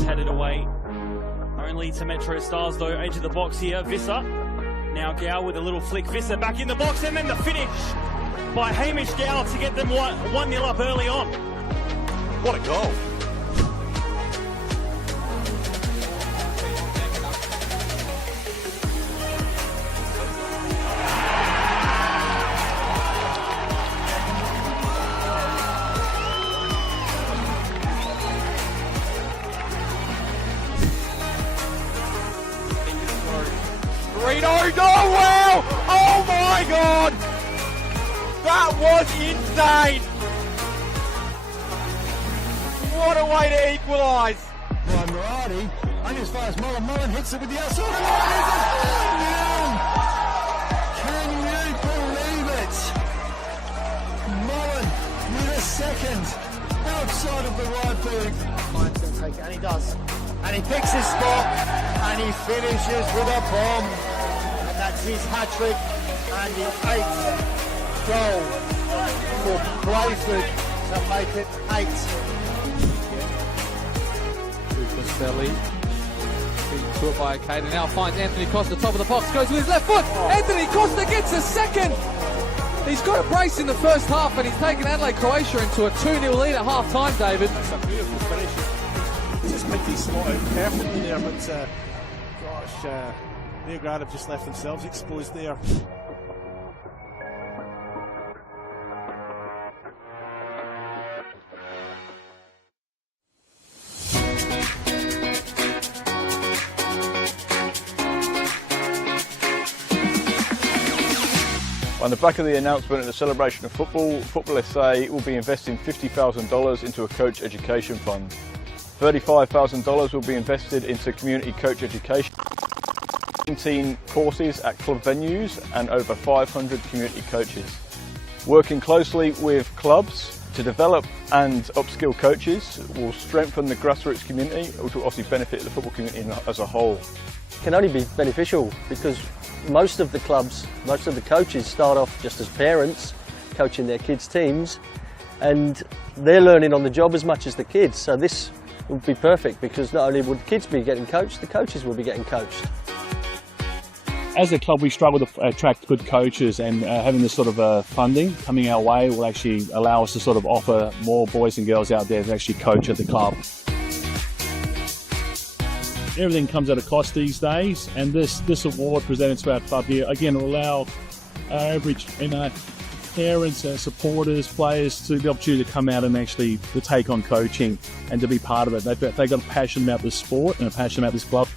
Headed away only to Metro Stars though. Edge of the box here, Visser. Now Gow with a little flick. Visser back in the box, and then the finish by Hamish Gow to get them 1-0 up early on. What a goal. Oh wow! Oh my god! That was insane! What a way to equalise! Ryan Murati, only as far as Mullen. Mullen hits it with the outside of the line. Can you believe it? Mullen with a second outside of the right boot. Ryan's going to take it, and he does. And he picks his spot, and he finishes with a bomb. That's his hat-trick and the 8th goal for Playford to make it 8. Costelli being caught by Caden, now finds Anthony Costa, top of the box, goes with his left foot. Anthony Costa gets a second. He's got a brace in the first half, and he's taken Adelaide Croatia into a 2-0 lead at half time, David. That's a beautiful finish. Just picked his slot out perfectly there, but gosh, Neograd have just left themselves exposed there. On the back of the announcement of the celebration of football, Football SA will be investing $50,000 into a coach education fund. $35,000 will be invested into community coach education. 17 courses at club venues and over 500 community coaches. Working closely with clubs to develop and upskill coaches will strengthen the grassroots community, which will obviously benefit the football community as a whole. It can only be beneficial because most of the clubs, most of the coaches start off just as parents coaching their kids' teams, and they're learning on the job as much as the kids. So this would be perfect because not only would the kids be getting coached, the coaches will be getting coached. As a club, we struggle to attract good coaches, and having this sort of funding coming our way will actually allow us to sort of offer more boys and girls out there to actually coach at the club. Everything comes at a cost these days, and this award presented to our club here, again, will allow our average parents, supporters, players to the opportunity to come out and actually to take on coaching and to be part of it. They've got a passion about the sport and a passion about this club.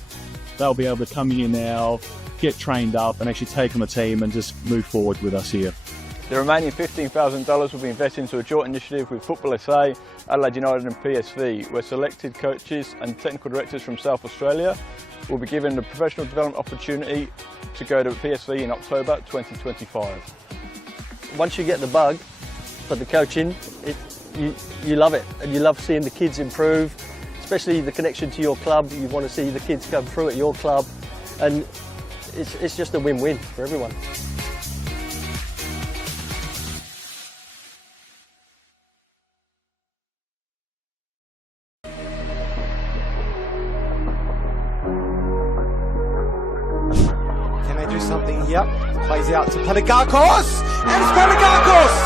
They'll be able to come here now, get trained up and actually take on the team and just move forward with us here. The remaining $15,000 will be invested into a joint initiative with Football SA, Adelaide United and PSV, where selected coaches and technical directors from South Australia will be given a professional development opportunity to go to PSV in October 2025. Once you get the bug for the coaching, you love it, and you love seeing the kids improve, especially the connection to your club. You want to see the kids come through at your club, and it's just a win-win for everyone. Can they do something here? Plays out to Panagakos, and it's Panagakos!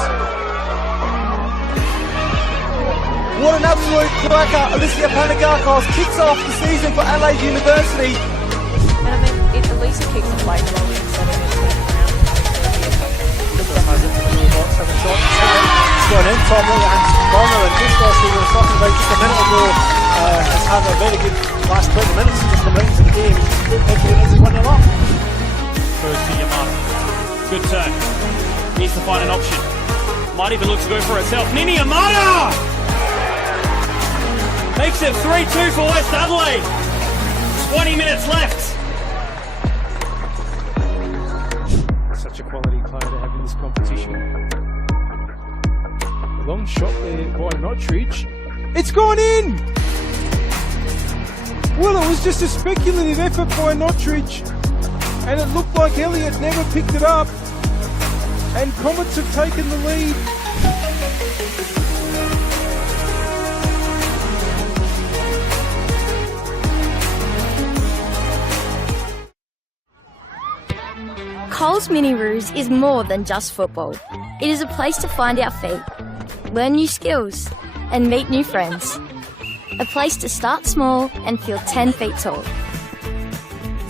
What an absolute cracker! Alicia Panagakos kicks off the season for Adelaide University. And I mean, if Elisa kicks a play well instead of just turning around and having to be a Box have a shot. It's gone in. Tom and Bonner, and just as we were talking about just a minute ago, has had a very good last 20 minutes and just come right into the game. NPLSA is 1-0 up. Goes to Yamada. Good turn. Needs to find an option. Might even look to go for herself. Nini Yamada! Makes it 3-2 for West Adelaide. 20 minutes left. Such a quality player to have in this competition. A long shot there by Notridge. It's gone in! Well, it was just a speculative effort by Notridge, and it looked like Elliott never picked it up, and Comets have taken the lead. Coles Mini Roos is more than just football. It is a place to find our feet, learn new skills, and meet new friends. A place to start small and feel 10 feet tall.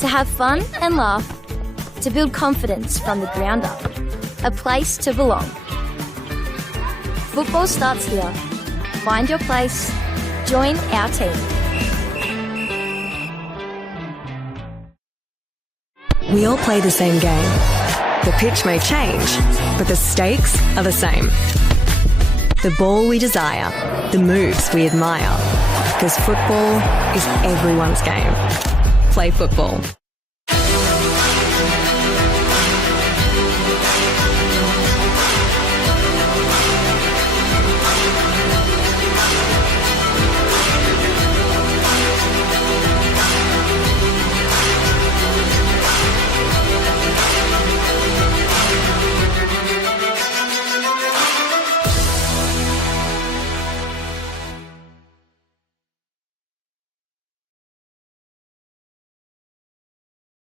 To have fun and laugh, to build confidence from the ground up. A place to belong. Football starts here. Find your place. Join our team. We all play the same game. The pitch may change, but the stakes are the same. The ball we desire, the moves we admire. Because football is everyone's game. Play football.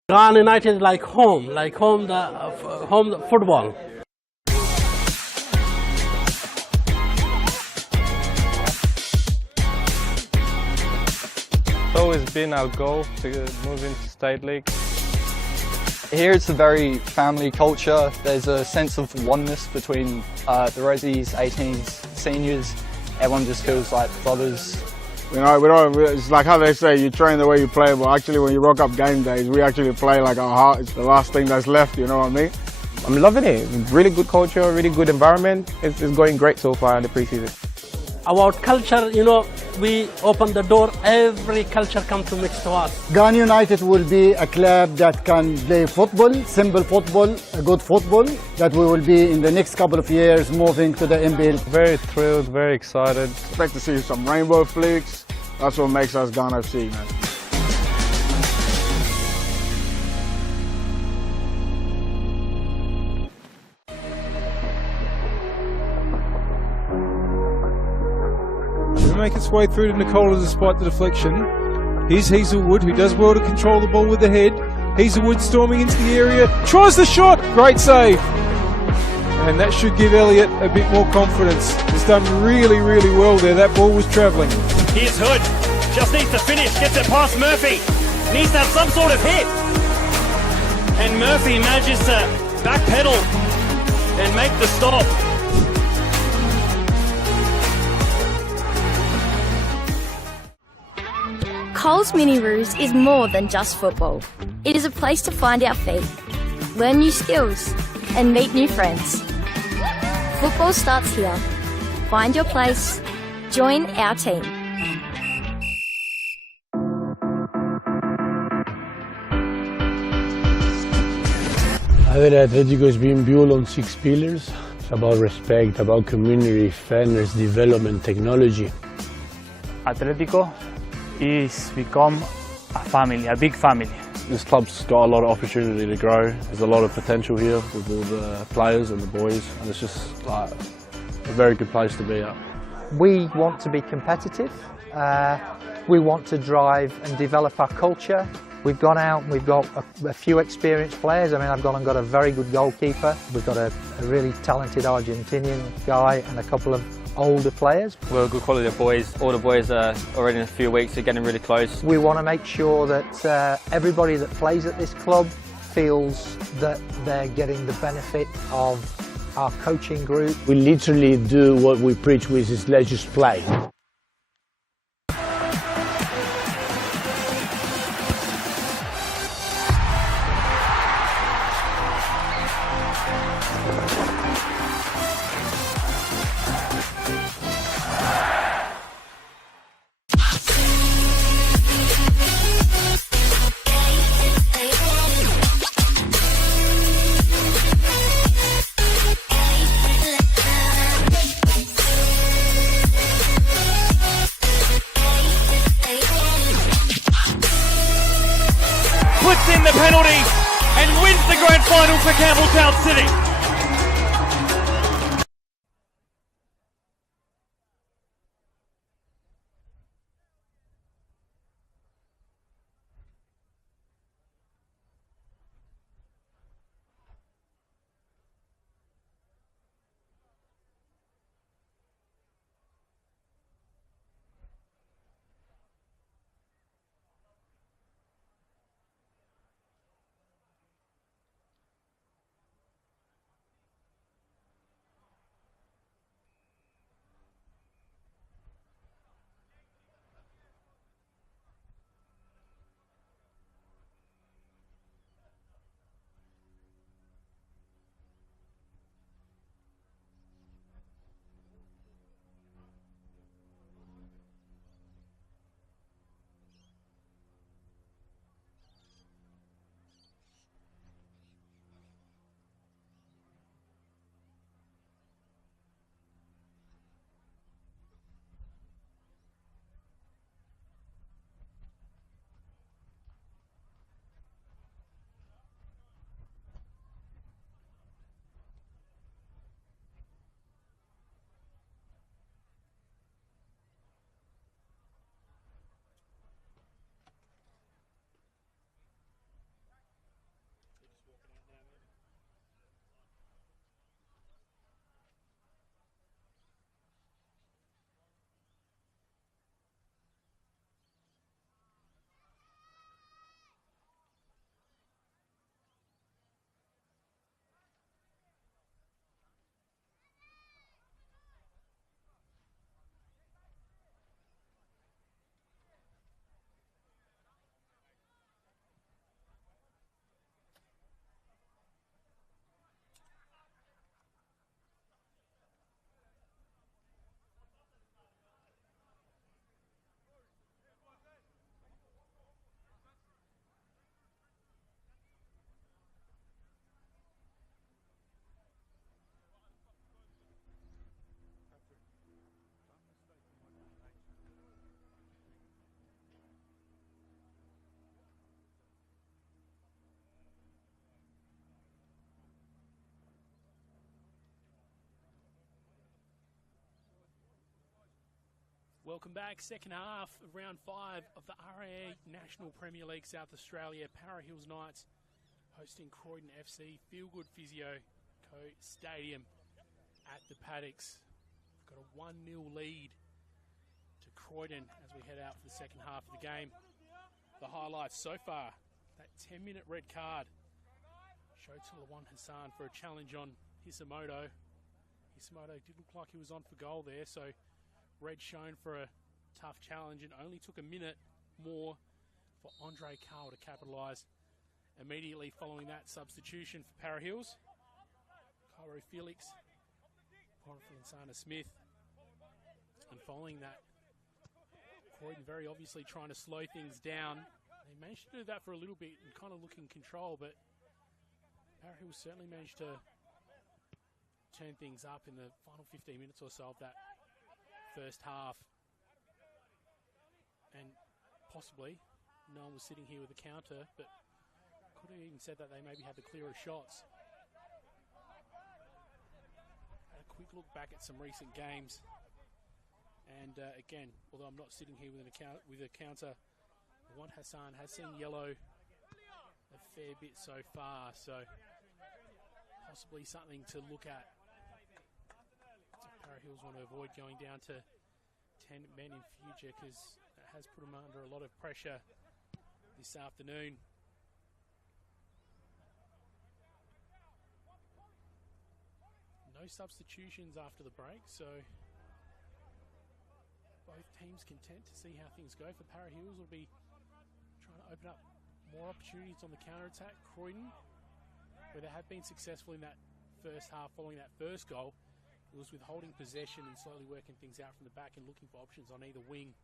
Ghana United is like home football. It's always been our goal to move into State League. Here it's a very family culture. There's a sense of oneness between the Resies, 18s, seniors. Everyone just feels like brothers. You know, it's like how they say, you train the way you play, but actually when you rock up game days, we actually play like our heart is the last thing that's left, you know what I mean? I'm loving it. Really good culture, really good environment. It's going great so far in the pre-season. About culture, you know, we open the door, every culture comes to mix to us. Ghana United will be a club that can play football, simple football, a good football, that we will be in the next couple of years moving to the NPL. Very thrilled, very excited. Expect to see some rainbow flicks. That's what makes us Ghana FC, man. To make its way through to Nicola despite the deflection. Here's Hazelwood, who does well to control the ball with the head. Hazelwood storming into the area, tries the shot, great save. And that should give Elliott a bit more confidence. He's done really, really well there. That ball was travelling. Here's Hood. Just needs to finish. Gets it past Murphy. Needs to have some sort of hit. And Murphy manages to backpedal and make the stop. Coles Mini Roos is more than just football. It is a place to find our feet, learn new skills, and meet new friends. Football starts here. Find your place. Join our team. Adela Atletico is being built on 6 pillars. It's about respect, about community, fairness, development, technology. Atletico is become a family, a big family. This club's got a lot of opportunity to grow. There's a lot of potential here with all the players and the boys, and it's just like a very good place to be at. We want to be competitive. We want to drive and develop our culture. We've gone out and we've got a few experienced players. I mean, I've gone and got a very good goalkeeper. We've got a really talented Argentinian guy and a couple of older players. We're a good quality of boys. All the boys are already in a few weeks, they're getting really close. We want to make sure that everybody that plays at this club feels that they're getting the benefit of our coaching group. We literally do what we preach, which is let's just play. Puts in the penalty and wins the grand final for Campbelltown City. Welcome back, second half of round 5 of the RAA National Premier League South Australia. Para Hills Knights hosting Croydon FC, Feel Good Physio Co Stadium at the Paddocks. We've got a 1-0 lead to Croydon as we head out for the second half of the game. The highlights so far, that 10-minute red card. Shota Lawan Hassan for a challenge on Hisamoto. Hisamoto did look like he was on for goal there, so red shown for a tough challenge, and only took a minute more for Andre Carl to capitalise. Immediately following that substitution for Para Hills, Cairo Felix, Sana Smith, and following that, Croydon very obviously trying to slow things down. They managed to do that for a little bit and kind of look in control, but Para Hills certainly managed to turn things up in the final 15 minutes or so of that first half. And possibly no one was sitting here with a counter, but could have even said that they maybe had the clearer shots. Had a quick look back at some recent games. And again, although I'm not sitting here with a counter, Juan Hassan has seen yellow a fair bit so far, so possibly something to look at. So Para Hills want to avoid going down to 10 men in future, because it has put them under a lot of pressure this afternoon. No substitutions after the break, so both teams content to see how things go. For Para Hills, will be trying to open up more opportunities on the counter-attack. Croydon, where they have been successful in that first half following that first goal, it was with holding possession and slowly working things out from the back and looking for options on either wing.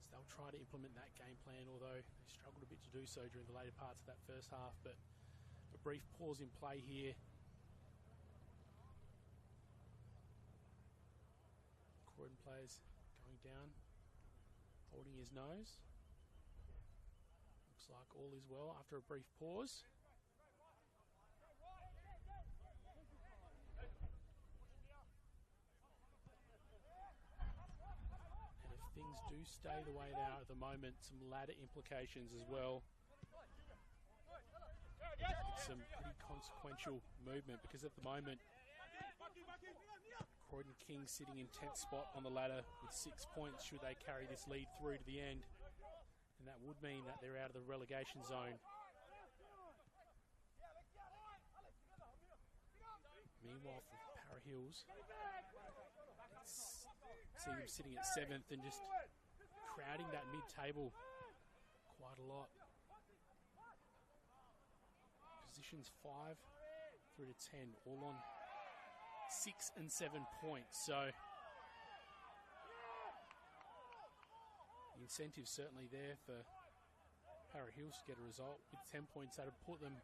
So they'll try to implement that game plan, although they struggled a bit to do so during the later parts of that first half. But a brief pause in play here. Croydon players going down, holding his nose. Looks like all is well after a brief pause. And if things do stay the way they are at the moment, some ladder implications as well. Some pretty consequential movement, because at the moment Croydon Kings sitting in 10th spot on the ladder with 6 points should they carry this lead through to the end. And that would mean that they're out of the relegation zone. Meanwhile, for Para Hills, see them sitting at 7th and just crowding that mid-table quite a lot. Positions 5 through to 10, all on 6 and 7 points. So the incentive's certainly there for Para Hills to get a result. With 10 points, that would put them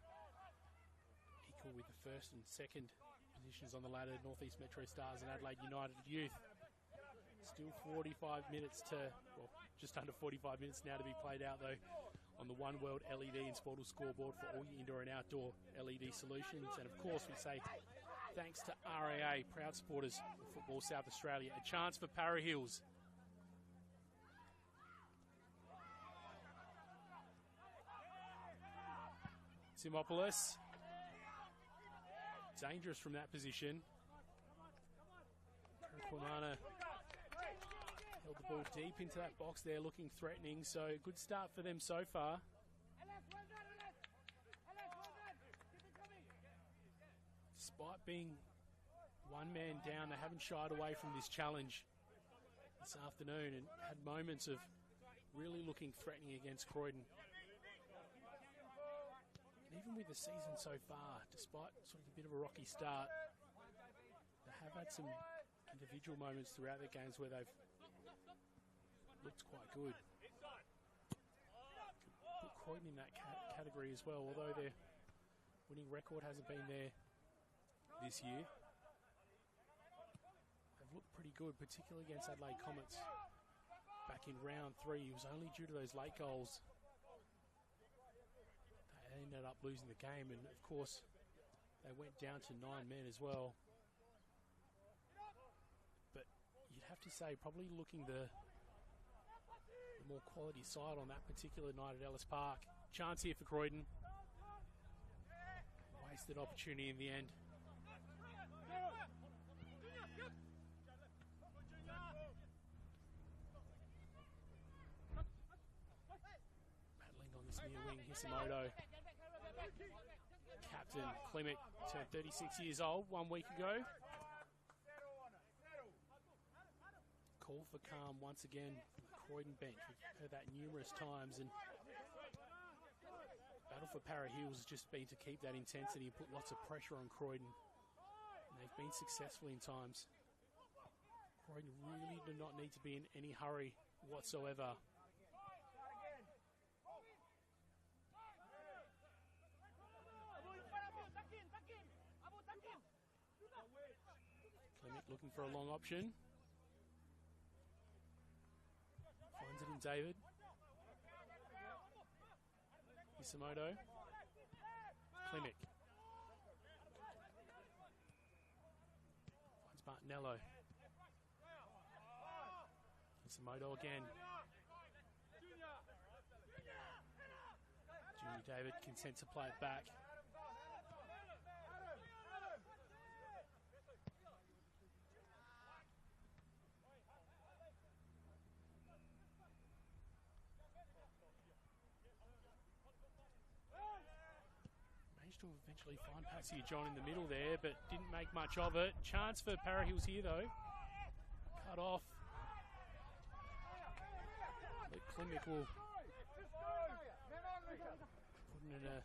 equal with the first and second positions on the ladder, North East Metro Stars and Adelaide United Youth. Still 45 minutes to, well, just under 45 minutes now to be played out, though, on the One World LED and Sportal scoreboard for all your indoor and outdoor LED solutions. And of course, we say thanks to RAA, proud supporters of Football South Australia. A chance for Para Hills. Simopoulos. Dangerous from that position. Kwamana held the ball deep into that box there, looking threatening. So good start for them so far. Despite being one man down, they haven't shied away from this challenge this afternoon and had moments of really looking threatening against Croydon. And even with the season so far, despite sort of a bit of a rocky start, they have had some individual moments throughout their games where they've looked quite good. Could put Croydon in that category as well, although their winning record hasn't been there this year. They've looked pretty good, particularly against Adelaide Comets back in round 3. It was only due to those late goals they ended up losing the game, and of course they went down to 9 men as well. But you'd have to say probably looking the more quality side on that particular night at Ellis Park. Chance here for Croydon. Wasted opportunity in the end. Battling on this near wing, Hisimoto. Captain Klimek turned 36 years old 1 week ago. Call for calm once again from the Croydon bench. We've heard that numerous times, and battle for Para Hills has just been to keep that intensity and put lots of pressure on Croydon. And they've been successful in times. Croydon really do not need to be in any hurry whatsoever. looking for a long option. Finds it in David. Isamoto. Klimek. Finds Martinello. Isamoto again. Junior David content to play it back. Managed to eventually find Passia John in the middle there, but didn't make much of it. Chance for Para Hills here though. Cut off. But Klimek will put in a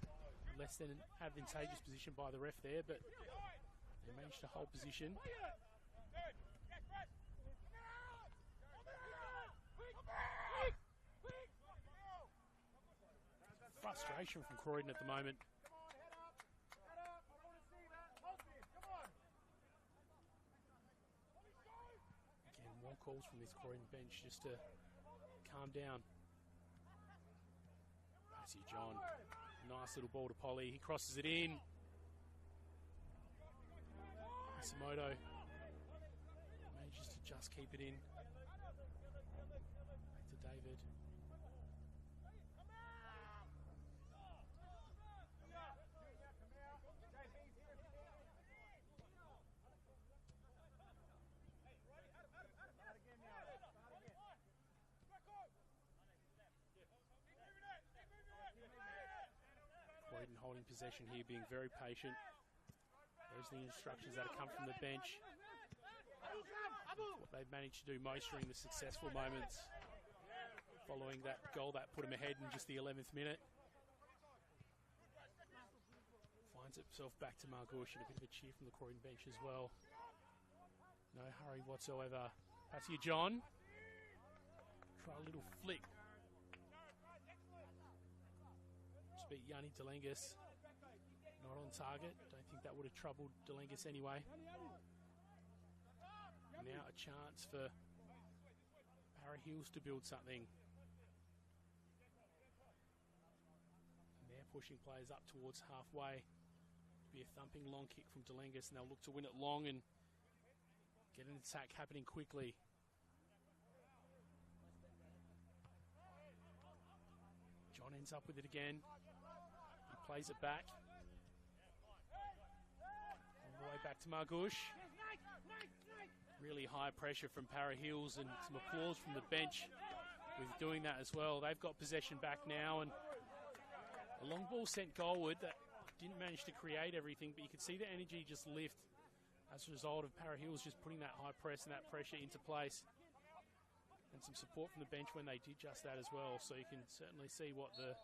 less than advantageous position by the ref there, but they managed to hold position. Frustration from Croydon at the moment. Again, more calls from this Croydon bench just to calm down. Passia John, nice little ball to Polly. He crosses it in. Isamoto manages to just keep it in. Back to David. Croydon holding possession here, being very patient. There's the instructions that have come from the bench. What they've managed to do most during the successful moments following that goal that put them ahead in just the 11th minute. Finds itself back to Margush, and a bit of a cheer from the Croydon bench as well. No hurry whatsoever. Passia John. Try a little flick. Just beat Yanni Delengas. Not on target. Don't think that would have troubled Delengas anyway. Now a chance for Para Hills to build something. And they're pushing players up towards halfway. Be a thumping long kick from Delengas, and they'll look to win it long and get an attack happening quickly. John ends up with it again. He plays it back. All the way back to Margush. Really high pressure from Para Hills, and some applause from the bench with doing that as well. They've got possession back now, and a long ball sent goalward that didn't manage to create everything, but you could see the energy just lift as a result of Para Hills just putting that high press and that pressure into place. And some support from the bench when they did just that as well. So you can certainly see what the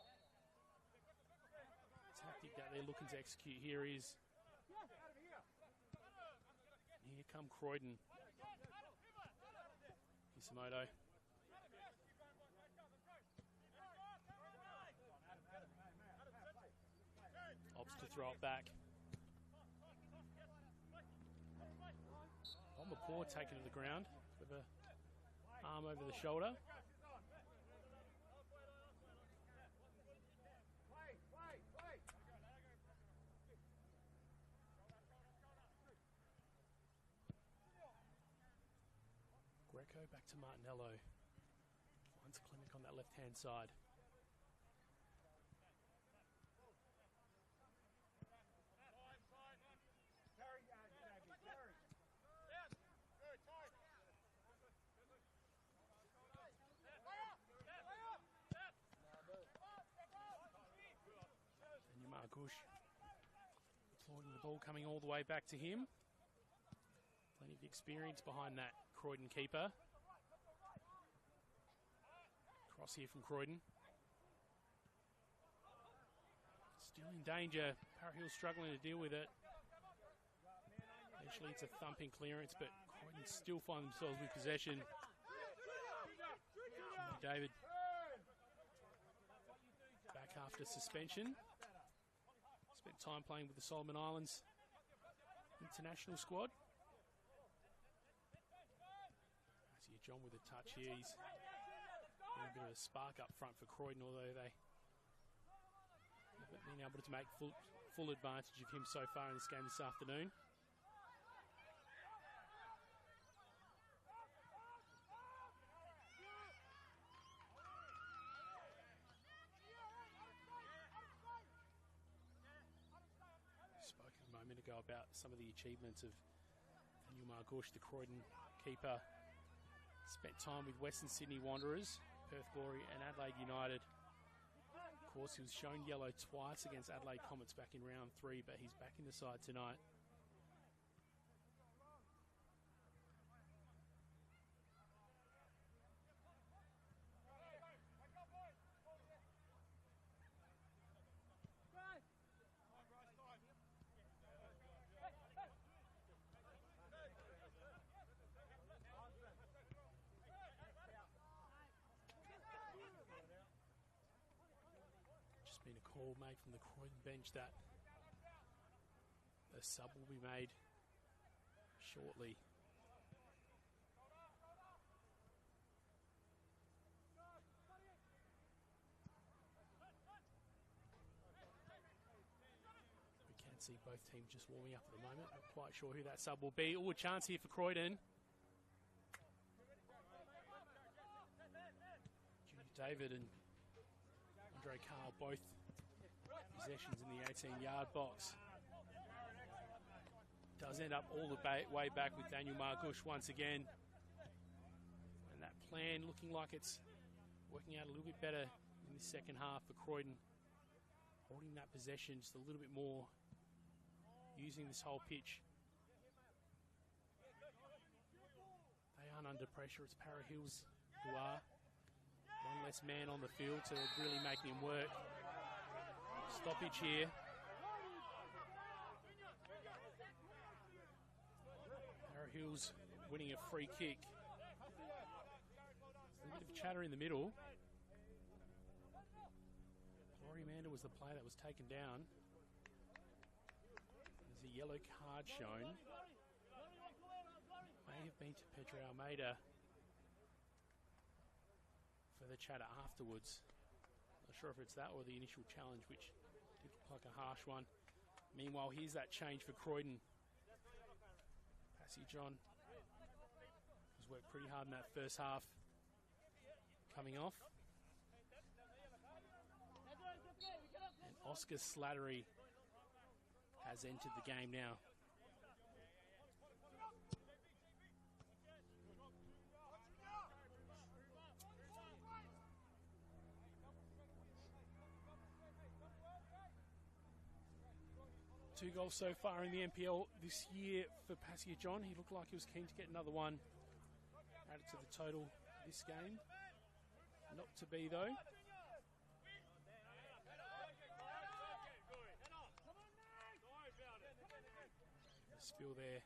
tactic that they're looking to execute here is. And here come Croydon. Isamoto. Opts to throw it back. On the paw, taken to the ground. With a arm over the shoulder. Greco back to Martinello. Finds Klimek on that left-hand side. And Margush applauding the ball coming all the way back to him. Plenty of experience behind that Croydon keeper. Cross here from Croydon. Still in danger. Para Hills struggling to deal with it. Eventually it's a thumping clearance, but Croydon still find themselves with possession. David back after suspension. Spent time playing with the Solomon Islands international squad. John with a touch here. He's a bit of a spark up front for Croydon, although they haven't been able to make full advantage of him so far in this game this afternoon. Spoke a moment ago about some of the achievements of Daniel Margush, the Croydon keeper. Spent time with Western Sydney Wanderers, Perth Glory and Adelaide United. Of course, he was shown yellow twice against Adelaide Comets back in round 3, but he's back in the side tonight. Just been a call made from the Croydon bench that a sub will be made shortly. We can see both teams just warming up at the moment. Not quite sure who that sub will be. Oh, a chance here for Croydon. Junior David and Andre Carl, both possessions in the 18-yard box. Does end up all the way back with Daniel Margush once again. And that plan looking like it's working out a little bit better in the second half for Croydon. Holding that possession just a little bit more, using this whole pitch. They aren't under pressure, it's Para Hills who are. One less man on the field, so they're really making him work. Stoppage here. Para Hills winning a free kick. A bit of chatter in the middle. Glory Amanda was the player that was taken down. There's a yellow card shown. May have been to Petra Almeida for the chatter afterwards. Not sure if it's that or the initial challenge, which did look like a harsh one. Meanwhile, here's that change for Croydon. Passy John has worked pretty hard in that first half. Coming off. And Oscar Slattery has entered the game now. Two goals so far in the NPL this year for Passia John. He looked like he was keen to get another one added to the total this game. Not to be though. A spill there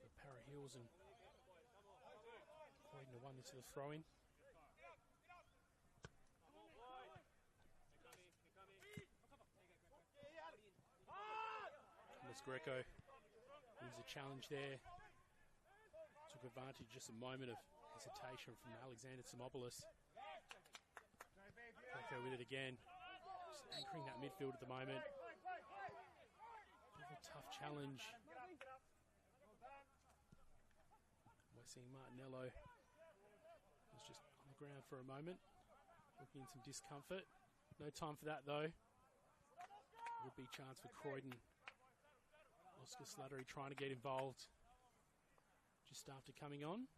for Para Hills, and Croydon have won this to the throw-in. Thomas Greco wins a challenge there. Took advantage, just a moment of hesitation from Alexander Simopoulos. Greco with it again. Just anchoring that midfield at the moment. Bit of a tough challenge. We're seeing Martinello was just on the ground for a moment, looking in some discomfort. No time for that though. Would be a chance for Croydon. Oscar Slattery trying to get involved just after coming on.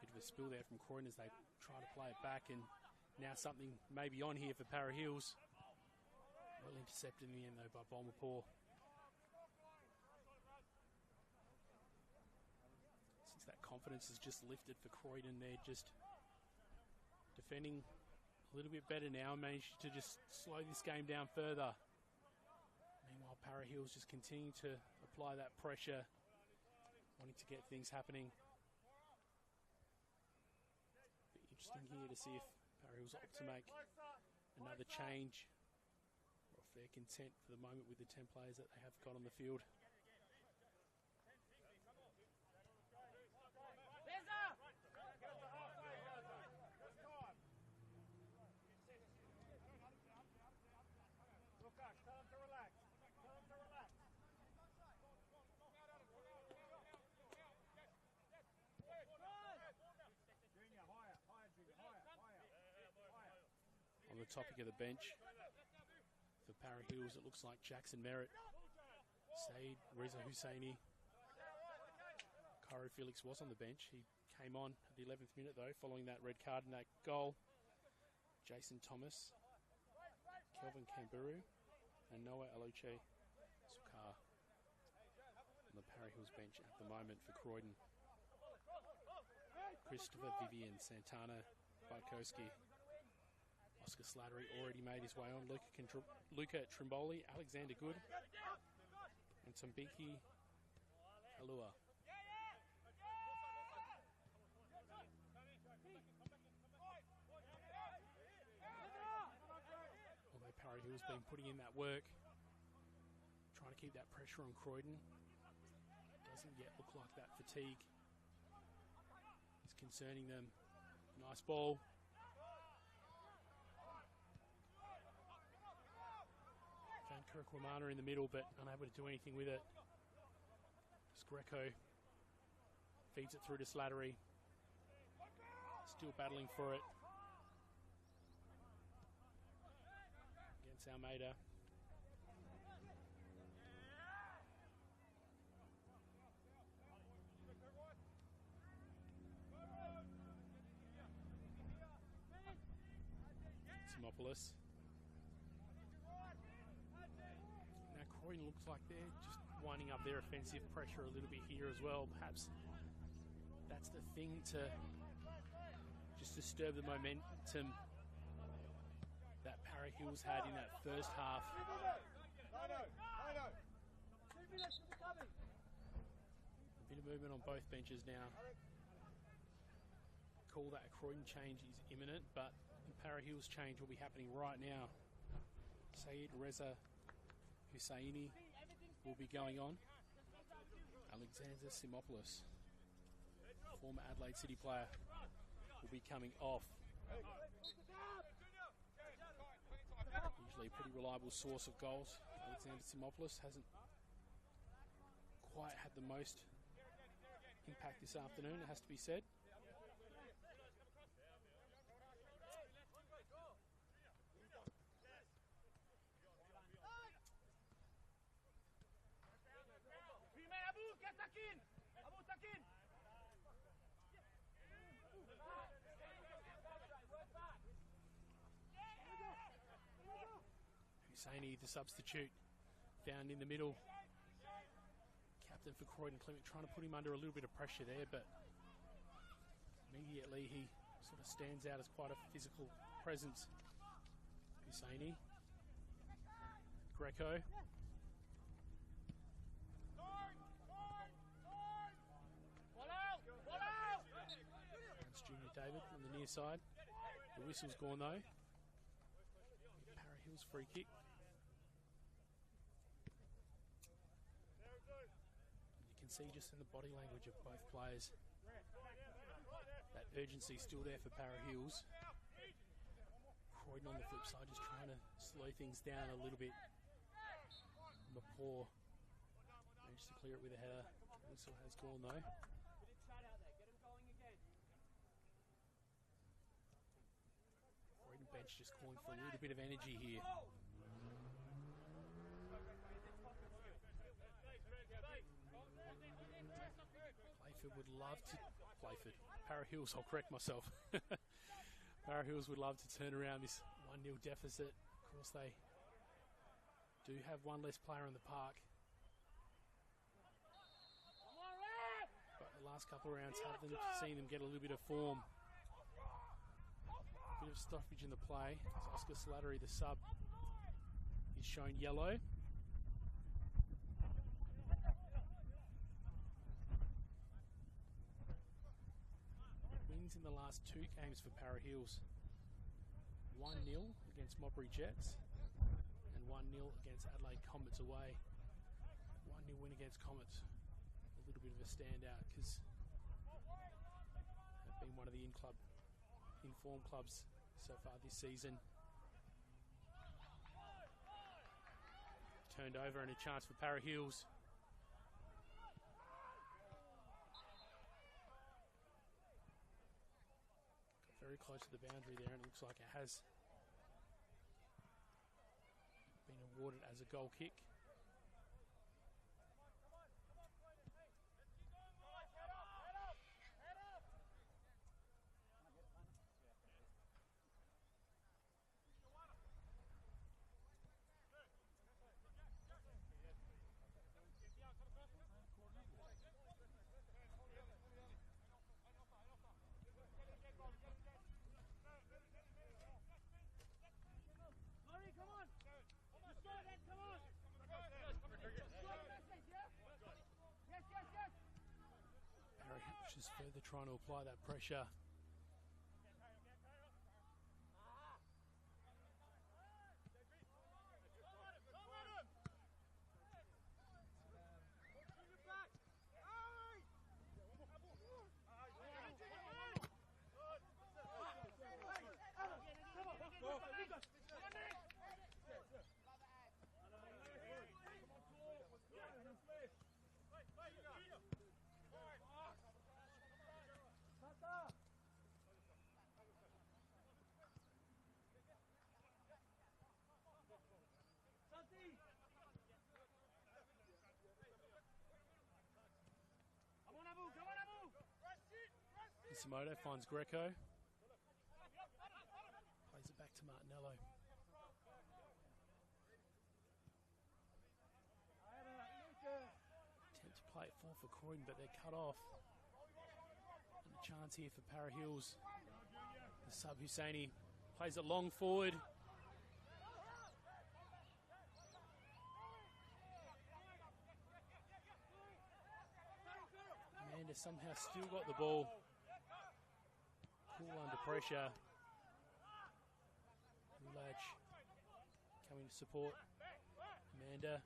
Bit of a spill there from Croydon as they try to play it back, and now something maybe on here for Para Hills. Well intercepted in the end though by Bolmapore. Since that confidence has just lifted for Croydon, they're just defending a little bit better now and managed to just slow this game down further. Meanwhile, Para Hills just continuing to apply that pressure, wanting to get things happening. Interesting here to see if Para Hills opt to make another change, or if they're content for the moment with the 10 players that they have got on the field. On the topic of the bench, for Para Hills, it looks like Jackson Merritt, Saeed Reza Husseini. Cairo Felix was on the bench. He came on at the 11th minute, though, following that red card and that goal. Jason Thomas, Kelvin Kamburu, and Noah Aluche Sukar on the Para Hills bench at the moment for Croydon. Christopher Vivian, Santana Barkowski, Oscar Slattery already made his way on. Luca Trimboli, Alexander Good, and Tombiki Alua. Although Para Hill's been putting in that work, trying to keep that pressure on Croydon, doesn't yet look like that fatigue is concerning them. Nice ball. Found Kirk Wamana in the middle, but unable to do anything with it. Greco feeds it through to Slattery. Still battling for it against Almeida. Simopoulos. Now Croydon looks like they're just winding up their offensive pressure a little bit here as well. Perhaps that's the thing to just disturb the momentum that Para Hills had in that first half. A bit of movement on both benches now. Call that a Croydon change is imminent, but the Para Hills change will be happening right now. Saeed Reza Husseini will be going on. Alexander Simopoulos, former Adelaide City player, will be coming off. Usually a pretty reliable source of goals. Alexander Simopoulos hasn't quite had the most impact this afternoon, it has to be said. Husseini, the substitute, found in the middle. Captain for Croydon, Clement, trying to put him under a little bit of pressure there, but immediately he sort of stands out as quite a physical presence. Husseini, Greco. That's Junior David on the near side. The whistle's gone though. Para Hills free kick. You can see just in the body language of both players that urgency still there for Para Hills. Croydon on the flip side just trying to slow things down a little bit. Mapoor managed to clear it with a header. The whistle has gone though. Croydon bench just calling for a little bit of energy here. Playford would love to... Para Hills, I'll correct myself. Para Hills would love to turn around this 1-0 deficit. Of course, they do have one less player in the park. But the last couple of rounds have seen them get a little bit of form. Bit of stoppage in the play. It's Oscar Slattery, the sub, is shown yellow. wins in the last 2 games for Para Hills. 1-0 against Modbury Jets and 1-0 against Adelaide Comets away. 1-0 win against Comets. A little bit of a standout because they've been one of the in-form clubs so far this season. Turned over and a chance for Para Hills. Got very close to the boundary there, and it looks like it has been awarded as a goal kick. Just further trying to apply that pressure. Simoto finds Greco. Plays it back to Martinello. Attempt to play it forward for Croydon, but they're cut off. And a chance here for Para Hills. The sub Husseini plays it long forward. Amanda somehow still got the ball. Cool under pressure. Ulaj coming to support Amanda.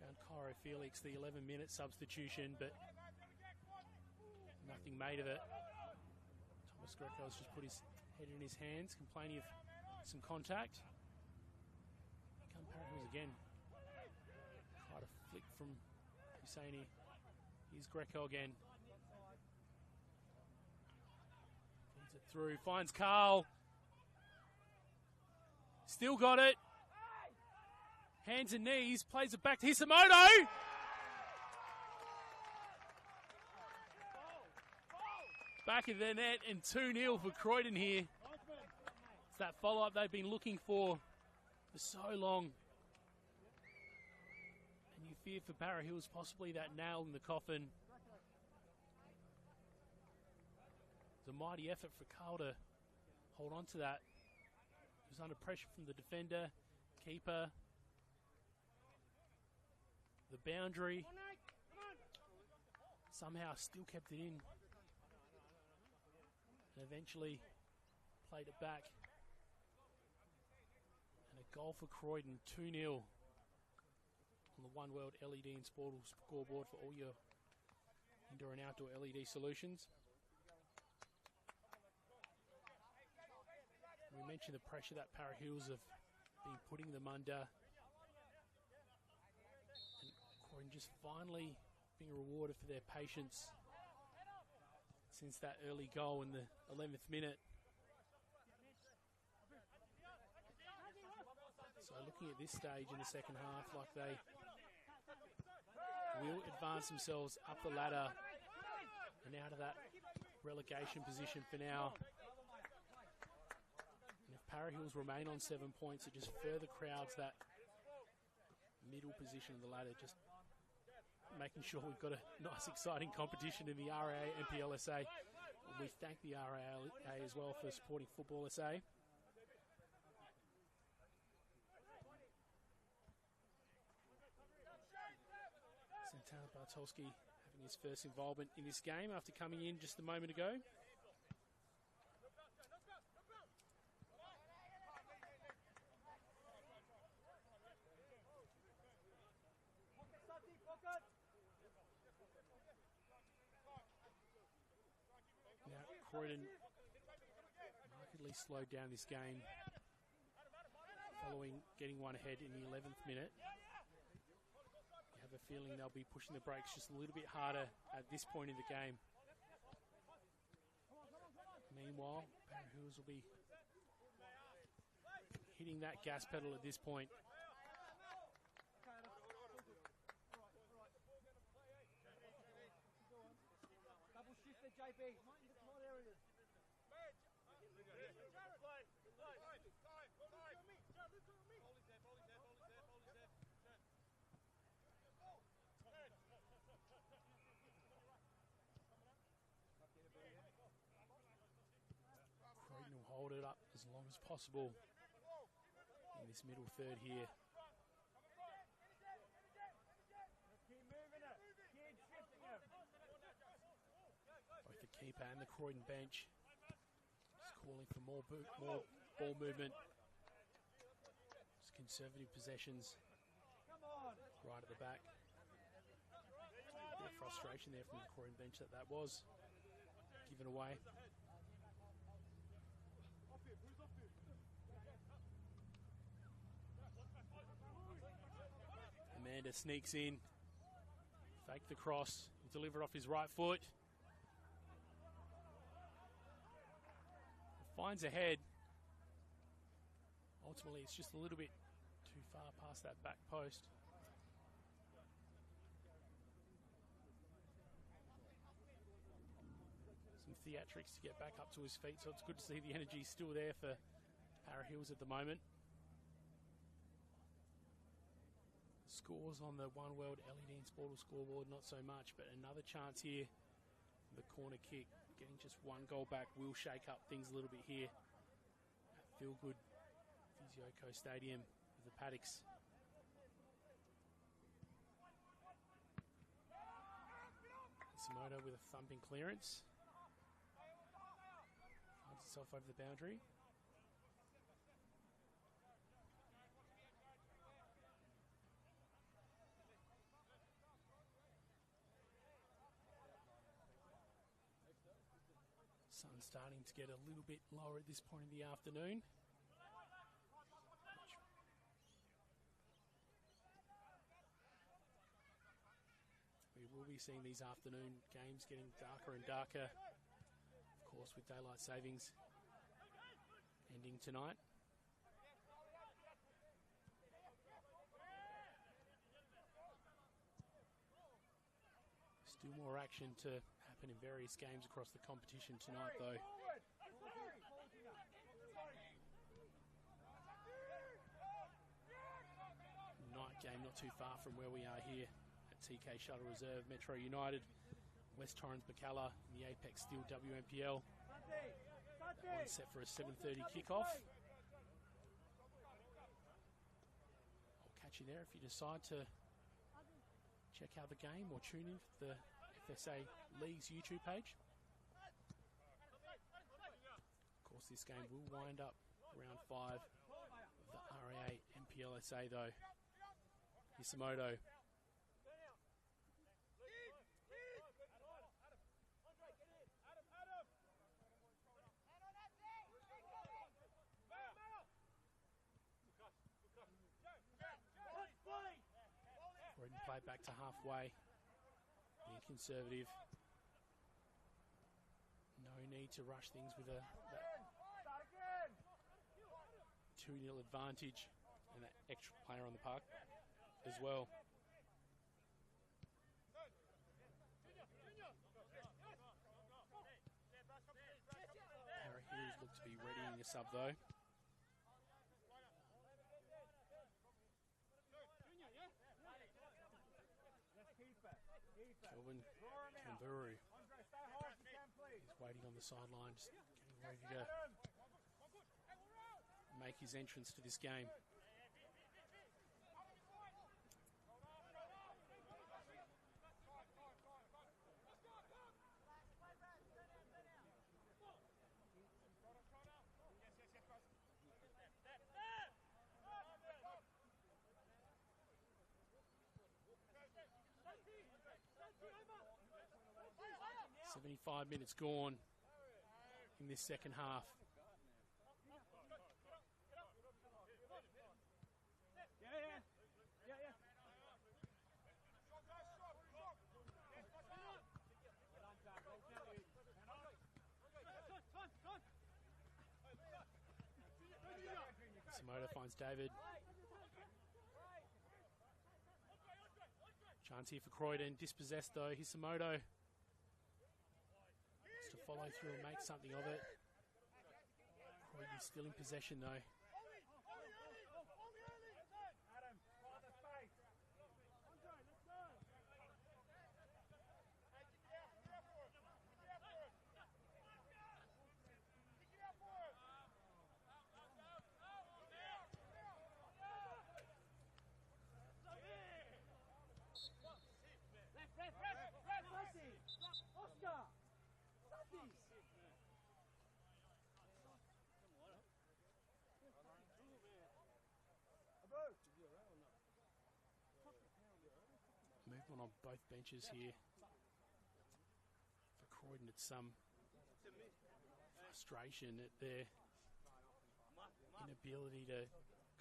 Found Cairo Felix, the 11-minute substitution, but nothing made of it. Thomas Greco's just put his head in his hands, complaining of some contact. Here come Para Hills again. Tried a flick from Husseini. Here's Greco again. Feeds it through, finds Carl. Still got it. Hands and knees, plays it back to Hisamoto. Back of the net and 2-0 for Croydon here. It's that follow-up they've been looking for so long. And you fear for Para Hills possibly that nail in the coffin. It's a mighty effort for Carl to hold on to that. He was under pressure from the defender, keeper. The boundary. Somehow still kept it in. And eventually played it back. And a goal for Croydon, 2-0. On the One World LED and Sportal scoreboard for all your indoor and outdoor LED solutions. We mentioned the pressure that Para Hills have been putting them under. And Croydon just finally being rewarded for their patience since that early goal in the 11th minute. So looking at this stage in the second half, like they will advance themselves up the ladder and out of that relegation position for now. And if Para Hills remain on 7 points, it just further crowds that middle position of the ladder, just making sure we've got a nice exciting competition in the RAA NPLSA. We thank the RAA as well for supporting Football SA. Santana Bartolski having Getting his first involvement in this game after coming in just a moment ago. Now, Croydon markedly slowed down this game following getting one ahead in the 11th minute. You have a feeling they'll be pushing the brakes just a little bit harder at this point in the game. Meanwhile, Para Hills will be hitting that gas pedal at this point. Double shift it, JB. Small areas. Croydon will hold it up as long as possible in this middle third here. Both the keeper and the Croydon bench just calling for more ball movement. Just conservative possessions right at the back. A bit of frustration there from the Croydon bench that was given away. Amanda sneaks in, fake the cross, deliver off his right foot. Finds a head. Ultimately, it's just a little bit too far past that back post. Some theatrics to get back up to his feet, so it's good to see the energy still there for Para Hills at the moment. Scores on the One World LED and Sportal scoreboard, not so much, but another chance here. The corner kick, getting just one goal back will shake up things a little bit here at Feel Good Physioco Stadium with the Paddocks. Simoto with a thumping clearance. Finds itself over the boundary. Sun's starting to get a little bit lower at this point in the afternoon. We will be seeing these afternoon games getting darker and darker, of course, with daylight savings ending tonight. Still more action to happen in various games across the competition tonight, though. Night game not too far from where we are here at TK Shuttle Reserve. Metro United, West Torrens Bacalla in the Apex Steel WNPL. That one's set for a 7:30 kickoff. I'll catch you there if you decide to check out the game or tune in for the FSA League's YouTube page. Of course, this game will wind up round 5 of the RAA NPLSA, though. Isamoto. Croydon play back to halfway. Being conservative. No need to rush things with a 2-0 advantage and that extra player on the park as well. Para Hills look to be readying this up, though. Kelvin Kamburu is waiting on the sideline, just getting ready to make his entrance to this game. 75 minutes gone in this second half. Samoda finds David. Chance here for Croydon. Dispossessed though. Here's Samodo. Wants to follow through and make something of it. Croydon still in possession though. Movement on both benches here. For Croydon, it's some frustration at their inability to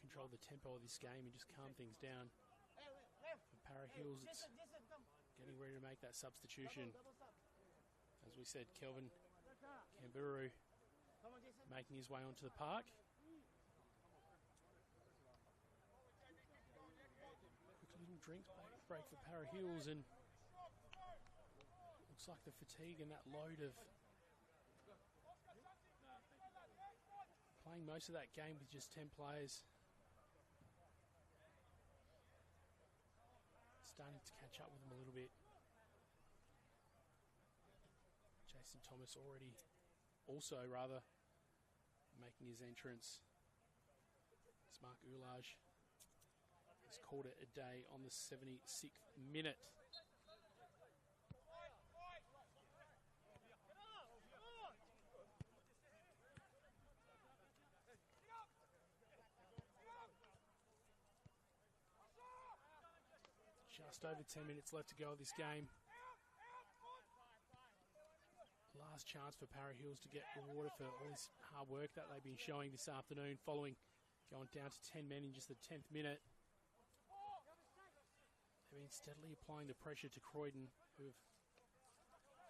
control the tempo of this game and just calm things down. For Para Hills, it's getting ready to make that substitution. As we said, Kelvin Kamburu making his way onto the park. Quick little drink break for Para Hills, and looks like the fatigue and that load of playing most of that game with just 10 players starting to catch up with them a little bit. Jason Thomas also making his entrance. Mark Ulage has called it a day on the 76th minute. Just over 10 minutes left to go of this game. Last chance for Para Hills to get rewarded for all this hard work that they've been showing this afternoon, following going down to 10 men in just the 10th minute. They've been steadily applying the pressure to Croydon, who have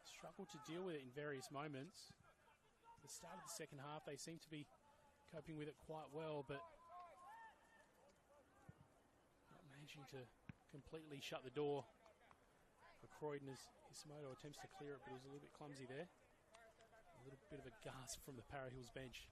struggled to deal with it in various moments. At the start of the second half, they seem to be coping with it quite well, but not managing to completely shut the door for Croydon as Hismoto attempts to clear it, but it was a little bit clumsy there. A little bit of a gasp from the Para Hills bench.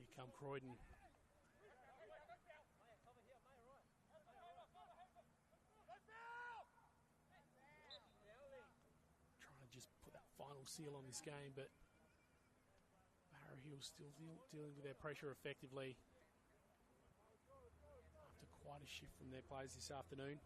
Here come Croydon. Trying to just put that final seal on this game, but Para Hills still dealing with their pressure effectively after quite a shift from their players this afternoon.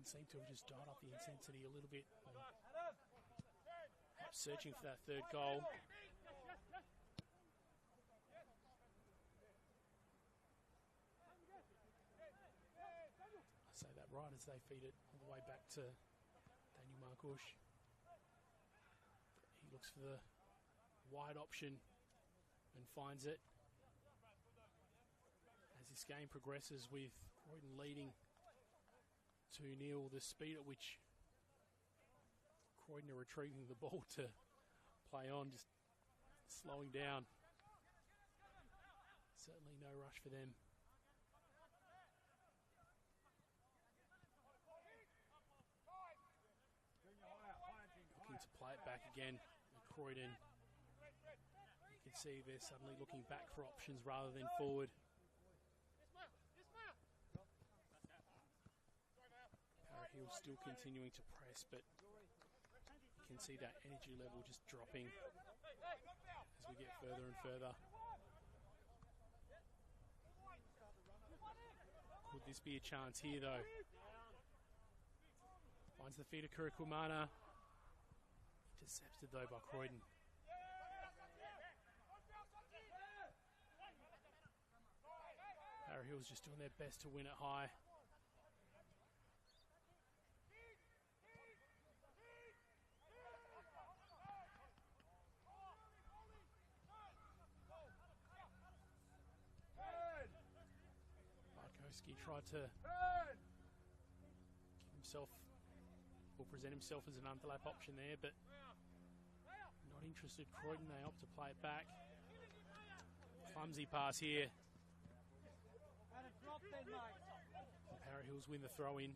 Croydon seem to have just dialed up the intensity a little bit. Searching for that third goal. I say that right as they feed it all the way back to Daniel Margush. He looks for the wide option and finds it. As this game progresses with Croydon leading 2-0, the speed at which Croydon are retrieving the ball to play on, just slowing down. Certainly no rush for them. Looking to play it back again. Croydon, you can see they're suddenly looking back for options rather than forward. Parahill's still continuing to press, but you can see that energy level just dropping as we get further and further. Could this be a chance here, though? Finds the feet of Kurikwamana. Intercepted, though, by Croydon. Parahill's just doing their best to win it high. Barkowski tried to give himself, or present himself as an underlap option there, but not interested. Croydon, they opt to play it back. Clumsy pass here. Parahills win the throw in.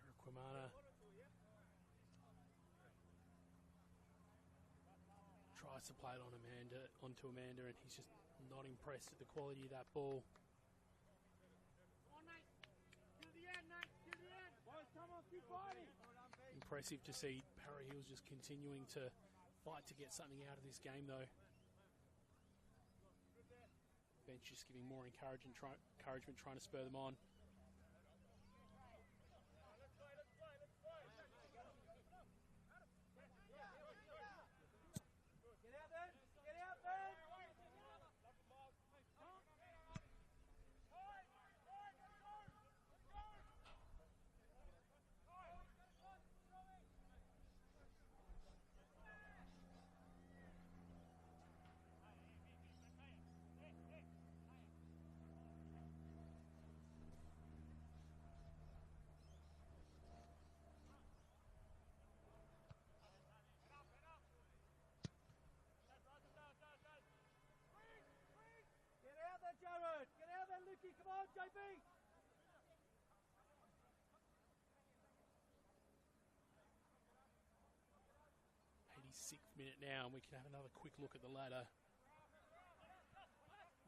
Kurikwamana tries to play it on onto Amanda, and he's just not impressed at the quality of that ball. Impressive to see Parahills just continuing to fight to get something out of this game, though. Bench just giving more encouragement, trying to spur them on. Jared! Get out there, Lukey! Come on, JB! 86th minute now, and we can have another quick look at the ladder,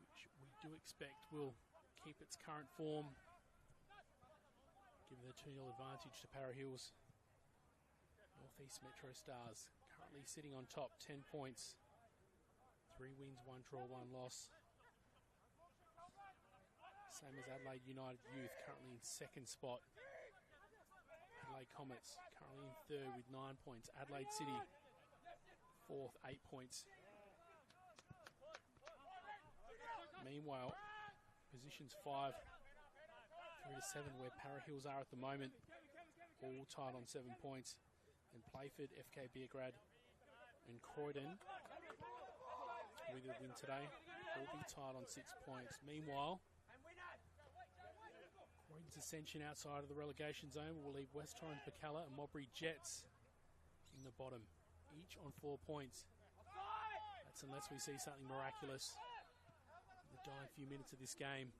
which we do expect will keep its current form, giving the 2-0 advantage to Parahills. Northeast Metro Stars currently sitting on top, 10 points, 3 wins, 1 draw, 1 loss. Same as Adelaide United Youth, currently in second spot. Adelaide Comets currently in third with 9 points. Adelaide City, fourth, 8 points. Meanwhile, positions 5 through to 7, where Parahills are at the moment, all tied on 7 points. And Playford, FK Beograd and Croydon, with a win today, will be tied on 6 points. Meanwhile, Croydon's ascension outside of the relegation zone will leave West Torrens, Pacalla and Mowbray Jets in the bottom, each on 4 points. That's unless we see something miraculous in the dying few minutes of this game.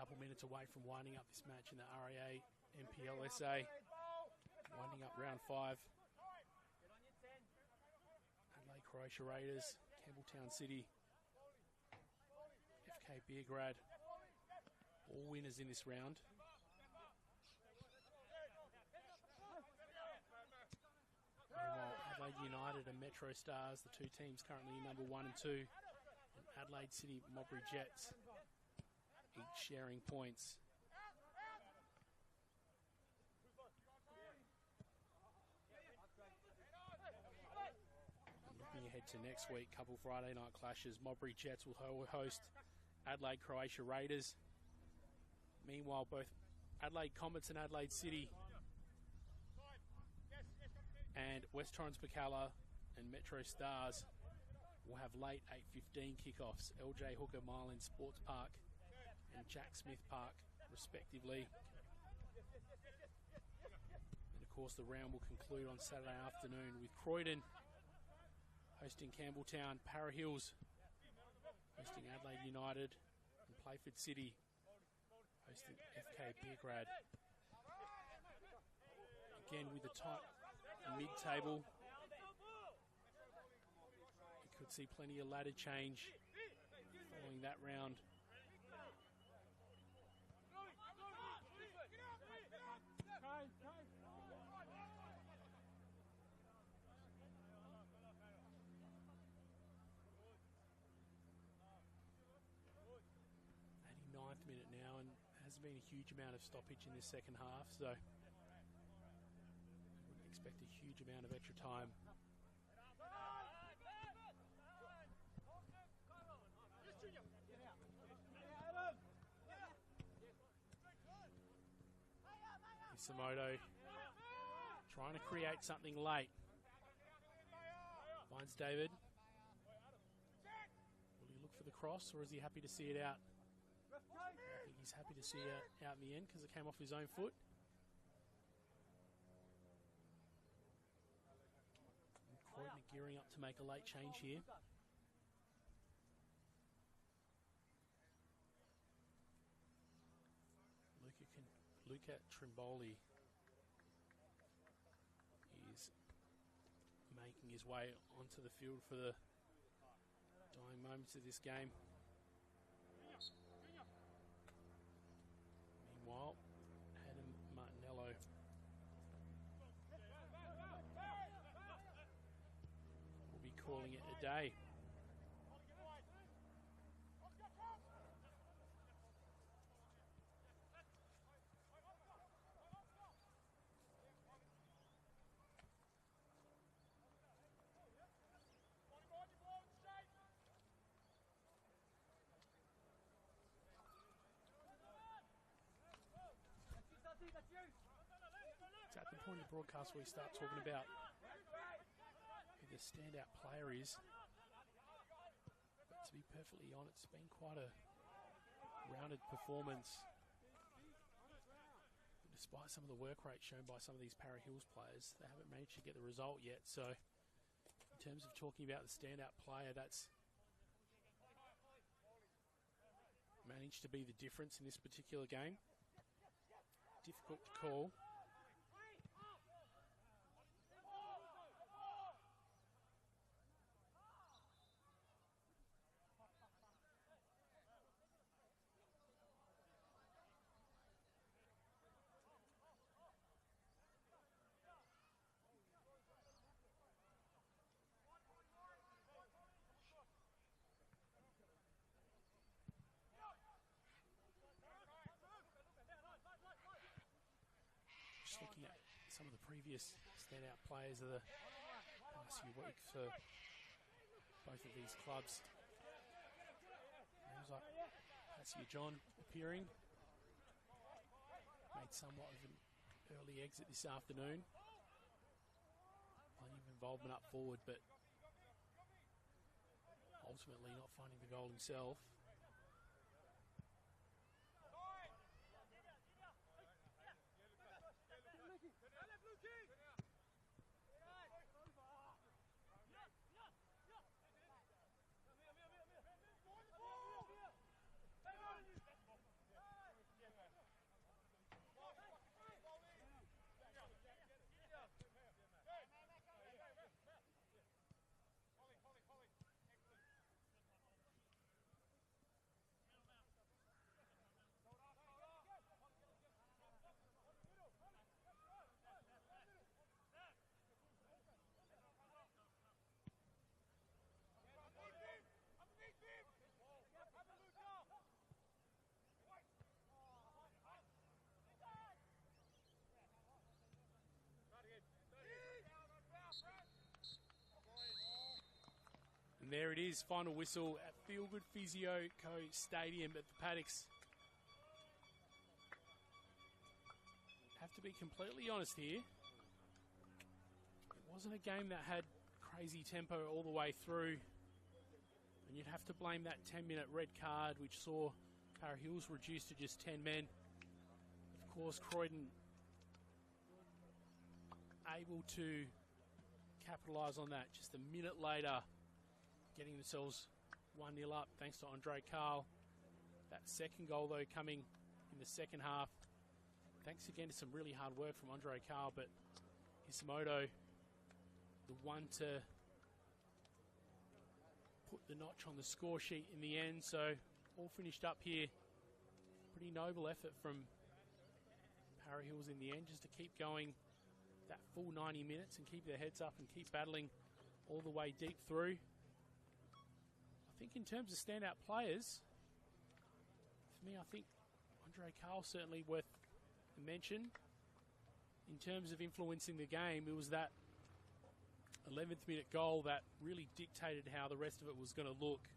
couple minutes away from winding up this match in the RAA NPLSA. Winding up round 5. Adelaide Croatia Raiders, Campbelltown City, FK Beergrad, all winners in this round. Meanwhile, Adelaide United and Metro Stars, the two teams currently number 1 and 2, and Adelaide City Mobry Jets, each sharing points. Looking ahead to next week, couple Friday night clashes. Mobry Jets will host Adelaide Croatia Raiders. Meanwhile, both Adelaide Comets and Adelaide City and West Torrens Bacalla and Metro Stars will have late 8:15 kickoffs. LJ Hooker Marlin Sports Park and Jack Smith Park, respectively. And of course, the round will conclude on Saturday afternoon with Croydon hosting Campbelltown, Para Hills hosting Adelaide United, and Playford City hosting FK Beergrad. Again, with the tight mid-table, you could see plenty of ladder change following that round. Ninth minute now, and hasn't been a huge amount of stoppage in this second half, so I wouldn't expect a huge amount of extra time. Isamoto trying to create something late. Finds David. Will he look for the cross, or is he happy to see it out? I think he's happy to see it out in the end because it came off his own foot. And Croydon are gearing up to make a late change here. Luca Trimboli is making his way onto the field for the dying moments of this game. Meanwhile, Adam Martinello will be calling it a day. It's at the point of the broadcast where we start talking about who the standout player is. But to be perfectly honest, it's been quite a rounded performance. But despite some of the work rate shown by some of these Para Hills players, they haven't managed to get the result yet. So in terms of talking about the standout player, that's managed to be the difference in this particular game. Difficult to call. Just looking at some of the previous standout players of the past few weeks for both of these clubs. Names like Passia John appearing. Made somewhat of an early exit this afternoon. Plenty of involvement up forward, but ultimately not finding the goal himself. And there it is, final whistle at Feel Good Physio Co Stadium at the Paddocks. Have to be completely honest here. It wasn't a game that had crazy tempo all the way through. And you'd have to blame that 10-minute red card, which saw Para Hills reduced to just 10 men. Of course, Croydon able to capitalise on that just a minute later, getting themselves 1-0 up thanks to Andre Carl. That second goal, though, coming in the second half. Thanks again to some really hard work from Andre Carl, but Isamoto, the one to put the notch on the score sheet in the end. So all finished up here. Pretty noble effort from Para Hills in the end, just to keep going that full 90 minutes and keep their heads up and keep battling all the way deep through. I think in terms of standout players, for me, I think Andre Carl certainly worth a mention. In terms of influencing the game, it was that 11th minute goal that really dictated how the rest of it was going to look.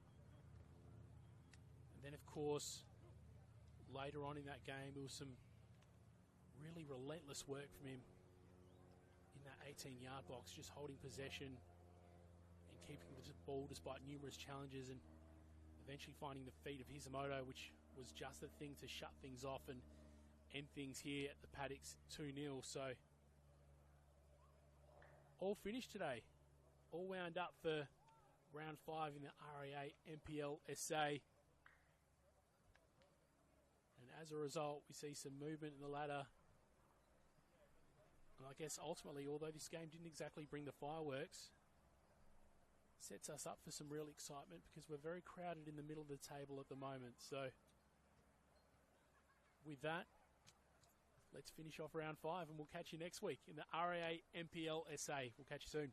And then, of course, later on in that game, it was some really relentless work from him in that 18-yard box, just holding possession and keeping the ball despite numerous challenges, and eventually finding the feet of Hisamoto, which was just the thing to shut things off and end things here at the Paddocks 2-0. So all finished today, all wound up for round 5 in the RAA NPLSA. And as a result, we see some movement in the ladder. And I guess ultimately, although this game didn't exactly bring the fireworks, sets us up for some real excitement, because we're very crowded in the middle of the table at the moment. So with that, let's finish off round 5, and we'll catch you next week in the RAA NPLSA. We'll catch you soon.